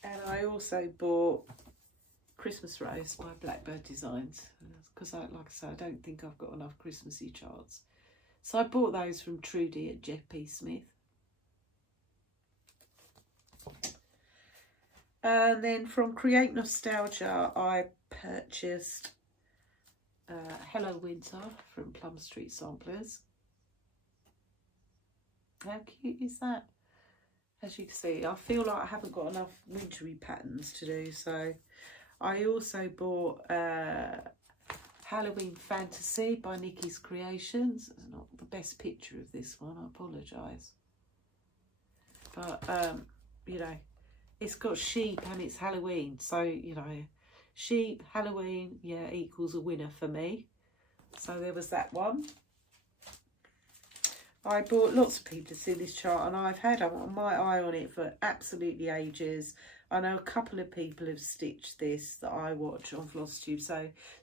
And I also bought Christmas Rose by Blackbird Designs, because like I say, I don't think I've got enough Christmassy charts. So I bought those from Trudy at Geoff P. Smith. And then from Create Nostalgia, I purchased Hello Winter from Plum Street Samplers. How cute is that? As you can see, I feel like I haven't got enough wintry patterns to do, so I also bought Halloween Fantasy by Nikki's Creations. It's not the best picture of this one, I apologise. But, you know, it's got sheep and it's Halloween. So, you know, sheep, Halloween, yeah, equals a winner for me. So there was that one. I bought, lots of people to see this chart, and I've had my eye on it for absolutely ages. I know a couple of people have stitched this that I watch on Flosstube.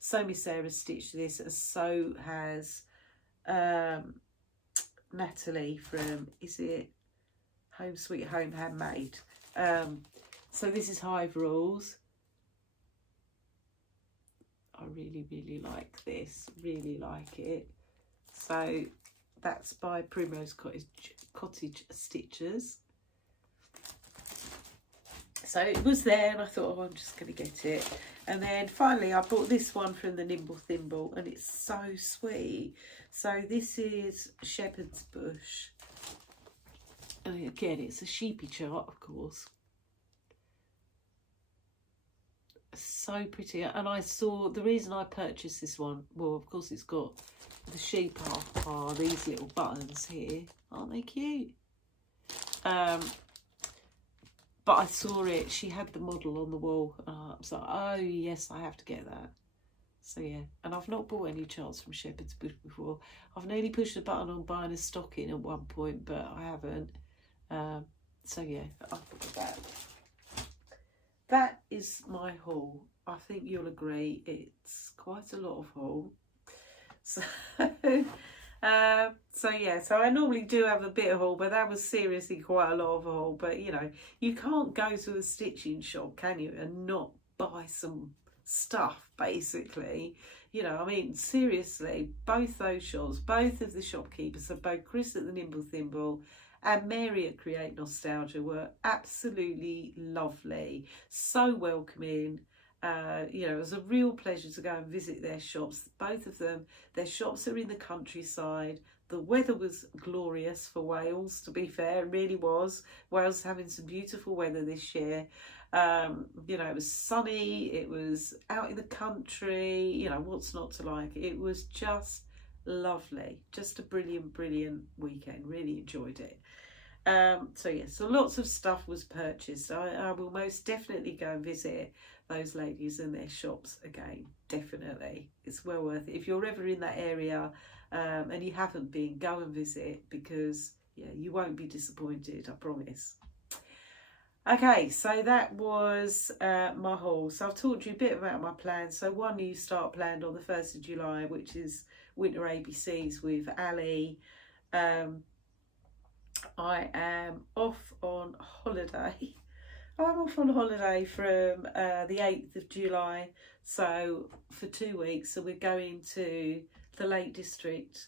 So Miss Sarah stitched this, and so has Natalie from, is it Home Sweet Home Handmade? So this is Hive Rules. I really, really like this, really like it. So that's by Primrose Cottage Stitchers. So it was there, and I thought, oh, I'm just going to get it. And then finally I bought this one from the Nimble Thimble, and it's so sweet. So this is Shepherd's Bush. And again, it's a sheepy chart, of course. So pretty. And I saw, the reason I purchased this one, well, of course it's got the sheep are these little buttons here. Aren't they cute? But I saw it, she had the model on the wall. I was like, oh yes, I have to get that. So yeah, and I've not bought any charts from Shepherd's Bush before. I've nearly pushed the button on buying a stocking at one point, but I haven't. So yeah, I thought that. That is my haul. I think you'll agree it's quite a lot of haul. So, so I normally do have a bit of haul, but that was seriously quite a lot of haul. But you know, you can't go to a stitching shop, can you, and not buy some stuff, basically. You know, I mean, seriously, both those shops, both of the shopkeepers, so both Chris at the Nimble Thimble and Mary at Create Nostalgia, were absolutely lovely, so welcoming. You know, it was a real pleasure to go and visit their shops. Both of them, their shops are in the countryside. The weather was glorious for Wales, to be fair, it really was. Wales having some beautiful weather this year. You know, it was sunny, it was out in the country, you know, what's not to like? It was just lovely, just a brilliant, brilliant weekend, really enjoyed it. So yeah, so lots of stuff was purchased. I will most definitely go and visit those ladies and their shops again, definitely. It's well worth it. If you're ever in that area and you haven't been, go and visit, because yeah, you won't be disappointed, I promise. Okay, so that was my haul. So I've talked to you a bit about my plans. So one new start planned on the 1st of July, which is Winter ABCs with Ali. I am off on holiday. I'm off on holiday from the 8th of July, so for 2 weeks. So we're going to the Lake District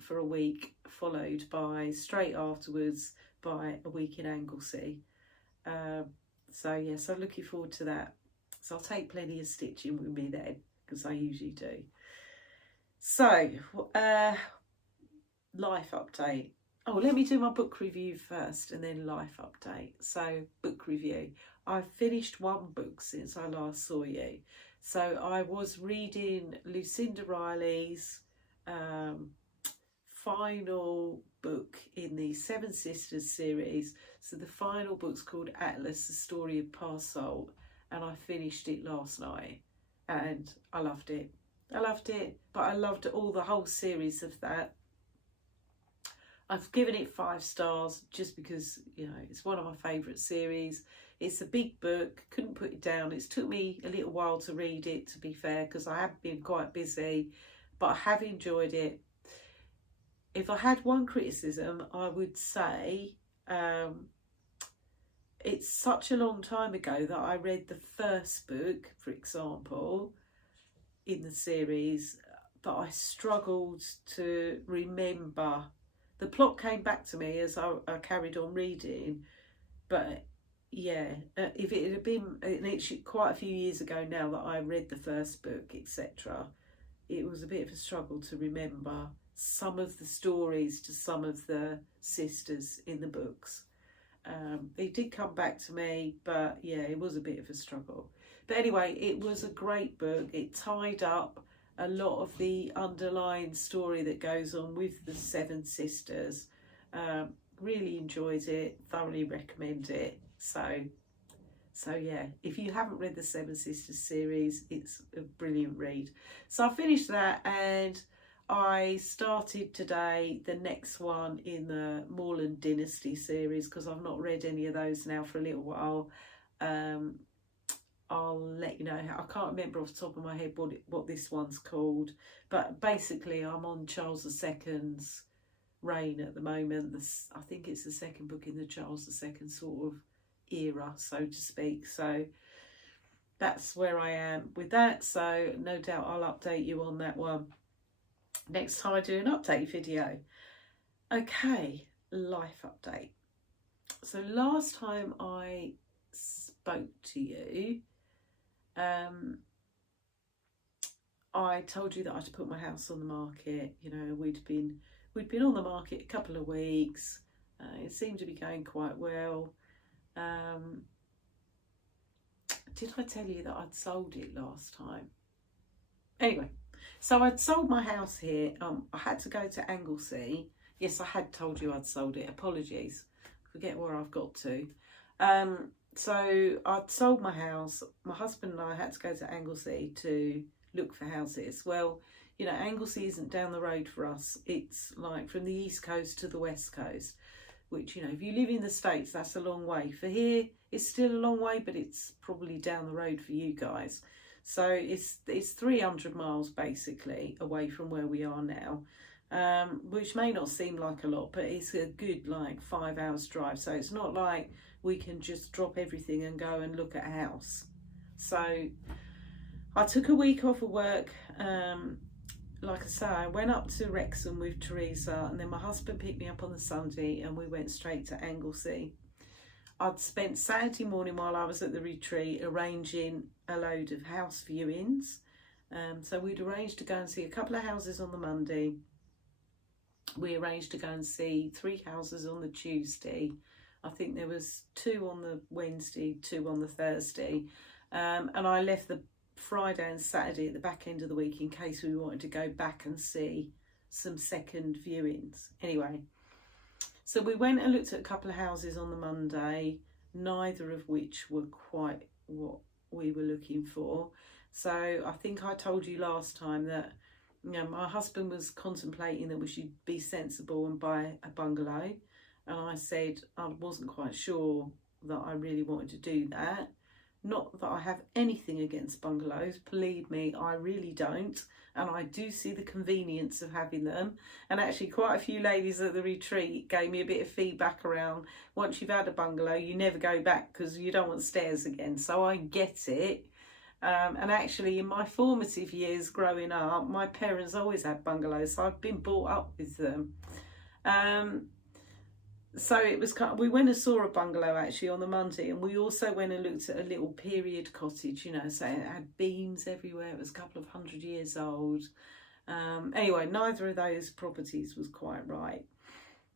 for a week, followed by, straight afterwards, by a week in Anglesey. So yes, I'm looking forward to that. So I'll take plenty of stitching with me then, because I usually do. So, life update. Oh, let me do my book review first and then life update. So, book review. I've finished one book since I last saw you. So I was reading Lucinda Riley's final book in the Seven Sisters series. So the final book's called Atlas, The Story of Past Salt, and I finished it last night and I loved it. I loved it, but I loved all the whole series of that. I've given it 5 stars just because, you know, it's one of my favourite series. It's a big book, couldn't put it down. It's took me a little while to read it, to be fair, because I have been quite busy, but I have enjoyed it. If I had one criticism, I would say it's such a long time ago that I read the first book, for example, in the series, that I struggled to remember. The plot came back to me as I carried on reading, but yeah, if it had been, and it's quite a few years ago now that I read the first book, etc., it was a bit of a struggle to remember some of the stories to some of the sisters in the books. It did come back to me, but yeah, it was a bit of a struggle. But anyway, it was a great book. It tied up a lot of the underlying story that goes on with the Seven Sisters. Really enjoyed it, thoroughly recommend it. So yeah, if you haven't read the Seven Sisters series, it's a brilliant read. So I finished that, and I started today the next one in the Morland Dynasty series, because I've not read any of those now for a little while. I'll let you know. I can't remember off the top of my head what this one's called, but basically I'm on Charles II's reign at the moment. I think it's the second book in the Charles II sort of era, so to speak. So that's where I am with that. So no doubt I'll update you on that one next time I do an update video. Okay, life update. So last time I spoke to you, I told you that I'd put my house on the market. You know, we'd been on the market a couple of weeks. It seemed to be going quite well. Did I tell you that I'd sold it last time? Anyway, so I'd sold my house here. I had to go to Anglesey. Yes, I had told you I'd sold it. Apologies. Forget where I've got to. So I'd sold my house. My husband and I had to go to Anglesey to look for houses. Well, you know, Anglesey isn't down the road for us. It's like from the East Coast to the West Coast, which, you know, if you live in the States, that's a long way. For here, it's still a long way, but it's probably down the road for you guys. So it's 300 miles basically away from where we are now, which may not seem like a lot, but it's a good like 5 hours drive. So it's not like we can just drop everything and go and look at a house. So I took a week off of work. Like I say, I went up to Wrexham with Teresa, and then my husband picked me up on the Sunday and we went straight to Anglesey. I'd spent Saturday morning while I was at the retreat arranging a load of house viewings. So we'd arranged to go and see a couple of houses on the Monday. We arranged to go and see 3 houses on the Tuesday. I think there was 2 on the Wednesday, 2 on the Thursday. And I left the Friday and Saturday at the back end of the week in case we wanted to go back and see some second viewings. Anyway, so we went and looked at a couple of houses on the Monday, neither of which were quite what we were looking for. So I think I told you last time that, you know, my husband was contemplating that we should be sensible and buy a bungalow. And I said I wasn't quite sure that I really wanted to do that. Not that I have anything against bungalows, believe me, I really don't. And I do see the convenience of having them. And actually quite a few ladies at the retreat gave me a bit of feedback around, once you've had a bungalow, you never go back because you don't want stairs again. So I get it. And actually in my formative years growing up, my parents always had bungalows, so I've been brought up with them. So it was kind of, we went and saw a bungalow actually on the Monday, and we also went and looked at a little period cottage, you know, so it had beams everywhere. It was a couple of 100 years old. Anyway, neither of those properties was quite right.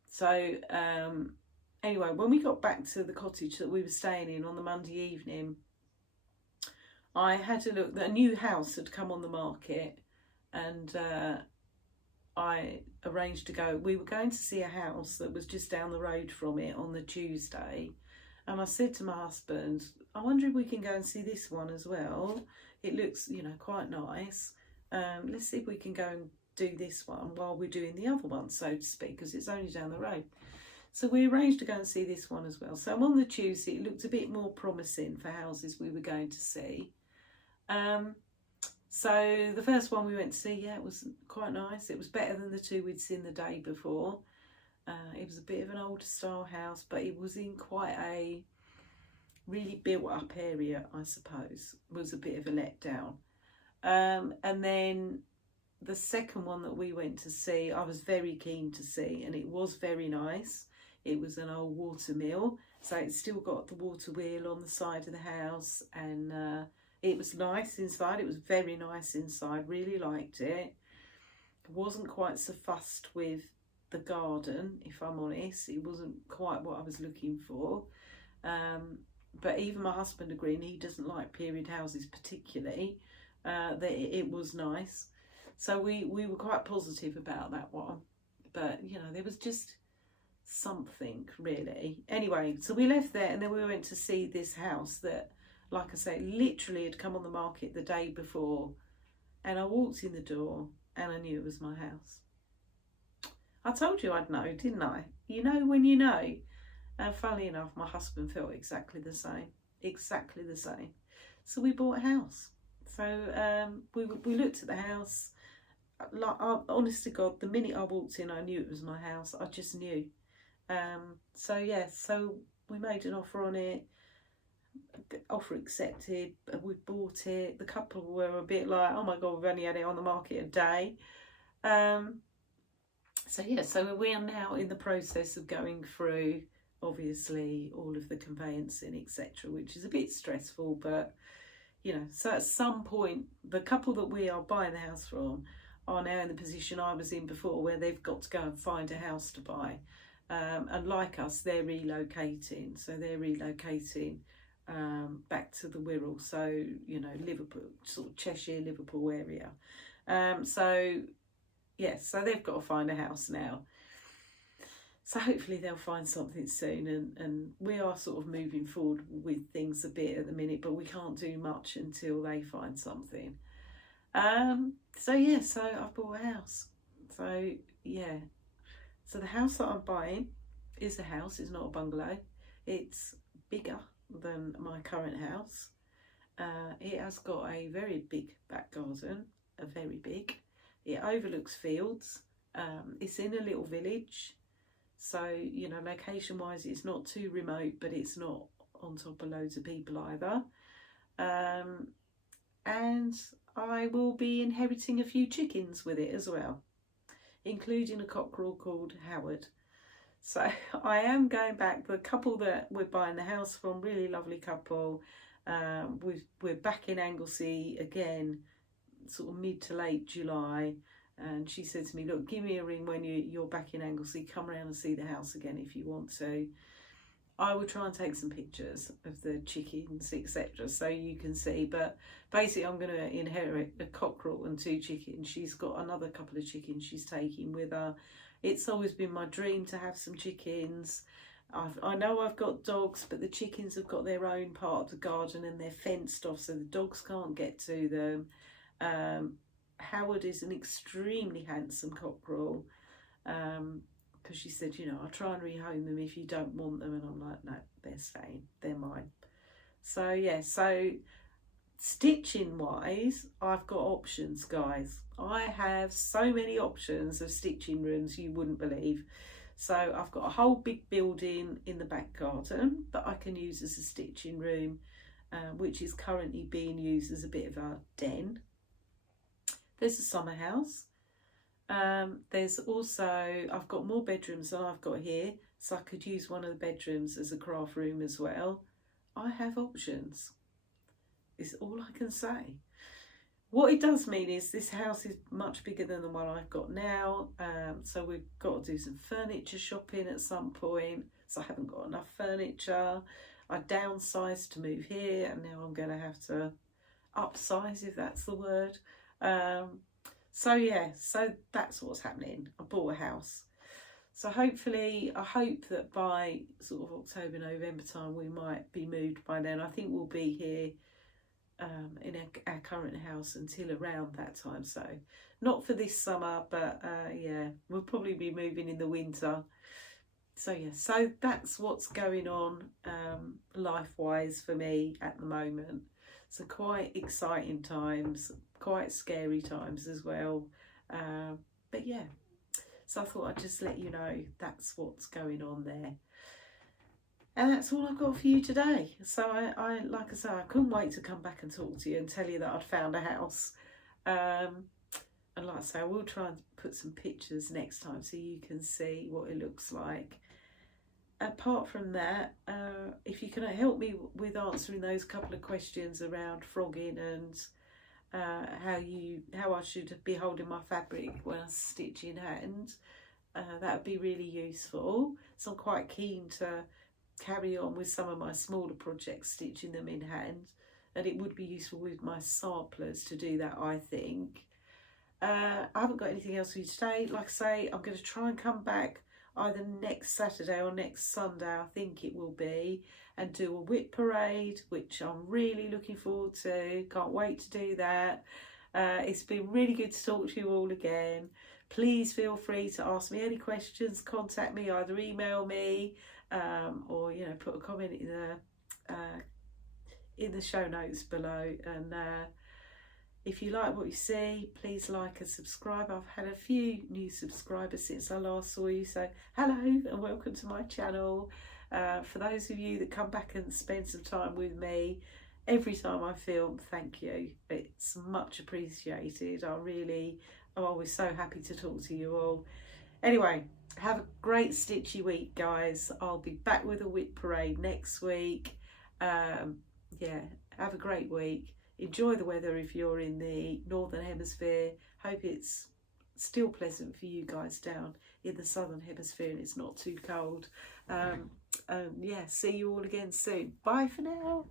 So anyway, when we got back to the cottage that we were staying in on the Monday evening, I had to look, a new house had come on the market, and I arranged to go. We were going to see a house that was just down the road from it on the Tuesday, and I said to my husband, I wonder if we can go and see this one as well. It looks, you know, quite nice. Let's see if we can go and do this one while we're doing the other one, so to speak, because it's only down the road. So we arranged to go and see this one as well. So on the Tuesday, it looked a bit more promising for houses we were going to see. So the first one we went to see, yeah, it was quite nice. It was better than the 2 we'd seen the day before. It was a bit of an older style house, but it was in quite a really built up area, I suppose. It was a bit of a letdown. And then the second one that we went to see, I was very keen to see, and it was very nice. It was an old water mill, so it's still got the water wheel on the side of the house, and it was nice inside. It was very nice inside. Really liked it. Wasn't quite so fussed with the garden, if I'm honest. It wasn't quite what I was looking for. But even my husband agreed, and he doesn't like period houses particularly, that it was nice. So we were quite positive about that one. But, you know, there was just something really. Anyway, so we left there, and then we went to see this house that, like I say, literally had come on the market the day before, and I walked in the door and I knew it was my house. I told you I'd know, didn't I? You know when you know. And funnily enough, my husband felt exactly the same. Exactly the same. So we bought a house. So we looked at the house. Like, honest to God, the minute I walked in, I knew it was my house. I just knew. So yeah, so we made an offer on it. Offer accepted. We bought it. The couple were a bit like, oh my God, we've only had it on the market a day. So yeah, so we are now in the process of going through, obviously, all of the conveyancing, etc., which is a bit stressful, but you know, so at some point, the couple that we are buying the house from are now in the position I was in before, where they've got to go and find a house to buy. And like us, they're relocating. So they're relocating back to the Wirral, so, you know, Liverpool, sort of Cheshire, Liverpool area. So, yes, so they've got to find a house now. So hopefully they'll find something soon, and we are sort of moving forward with things a bit at the minute, but we can't do much until they find something. So yeah, so I've bought a house. So yeah, so the house that I'm buying is a house, it's not a bungalow. It's bigger than my current house. It has got a very big back garden, very big. It overlooks fields. It's in a little village. So, you know, location wise, it's not too remote, but it's not on top of loads of people either. And I will be inheriting a few chickens with it as well, including a cockerel called Howard. So I am going back. The couple that we're buying the house from, really lovely couple. We're back in Anglesey again, sort of mid to late July. And she said to me, look, give me a ring when you're back in Anglesey. Come around and see the house again if you want to. I will try and take some pictures of the chickens, etc., so you can see. But basically, I'm going to inherit a cockerel and 2 chickens. She's got another couple of chickens she's taking with her. It's always been my dream to have some chickens. I know I've got dogs, but the chickens have got their own part of the garden and they're fenced off, so the dogs can't get to them. Howard is an extremely handsome cockerel. Because she said, you know, I'll try and rehome them if you don't want them. And I'm like, no, they're staying. They're mine. So, yeah, so stitching wise, I've got options, guys. I have so many options of stitching rooms you wouldn't believe. So I've got a whole big building in the back garden that I can use as a stitching room, which is currently being used as a bit of a den. There's a summer house. There's also, I've got more bedrooms than I've got here, so I could use one of the bedrooms as a craft room as well. I have options, is all I can say. What it does mean is this house is much bigger than the one I've got now, so we've got to do some furniture shopping at some point, so I haven't got enough furniture. I downsized to move here, and now I'm going to have to upsize, if that's the word. So yeah, so that's what's happening. I bought a house. So hopefully, I hope that by sort of October, November time, we might be moved by then. I think we'll be here in our current house until around that time. So not for this summer, but yeah, we'll probably be moving in the winter. So yeah, so that's what's going on life-wise for me at the moment. So quite exciting times, quite scary times as well. But yeah, so I thought I'd just let you know that's what's going on there. And that's all I've got for you today. So I like I say, I couldn't wait to come back and talk to you and tell you that I'd found a house. And like I say, I will try and put some pictures next time so you can see what it looks like. Apart from that, if you can help me with answering those couple of questions around frogging and how I should be holding my fabric when I stitch in hand, that would be really useful. So I'm quite keen to carry on with some of my smaller projects, stitching them in hand, and it would be useful with my samplers to do that, I think. I haven't got anything else for you today. Like I say, I'm going to try and come back either next Saturday or next Sunday, I think it will be, and do a WIP parade, which I'm really looking forward to. Can't wait to do that. It's been really good to talk to you all again. Please feel free to ask me any questions, contact me, either email me or, you know, put a comment in the show notes below. And if you like what you see, please like and subscribe. I've had a few new subscribers since I last saw you, so hello and welcome to my channel. For those of you that come back and spend some time with me every time I film, thank you. It's much appreciated. I'm always so happy to talk to you all. Anyway, have a great stitchy week, guys. I'll be back with a WIP parade next week. Yeah, have a great week. Enjoy the weather if you're in the Northern Hemisphere. Hope it's still pleasant for you guys down in the Southern Hemisphere and it's not too cold. Yeah, see you all again soon. Bye for now.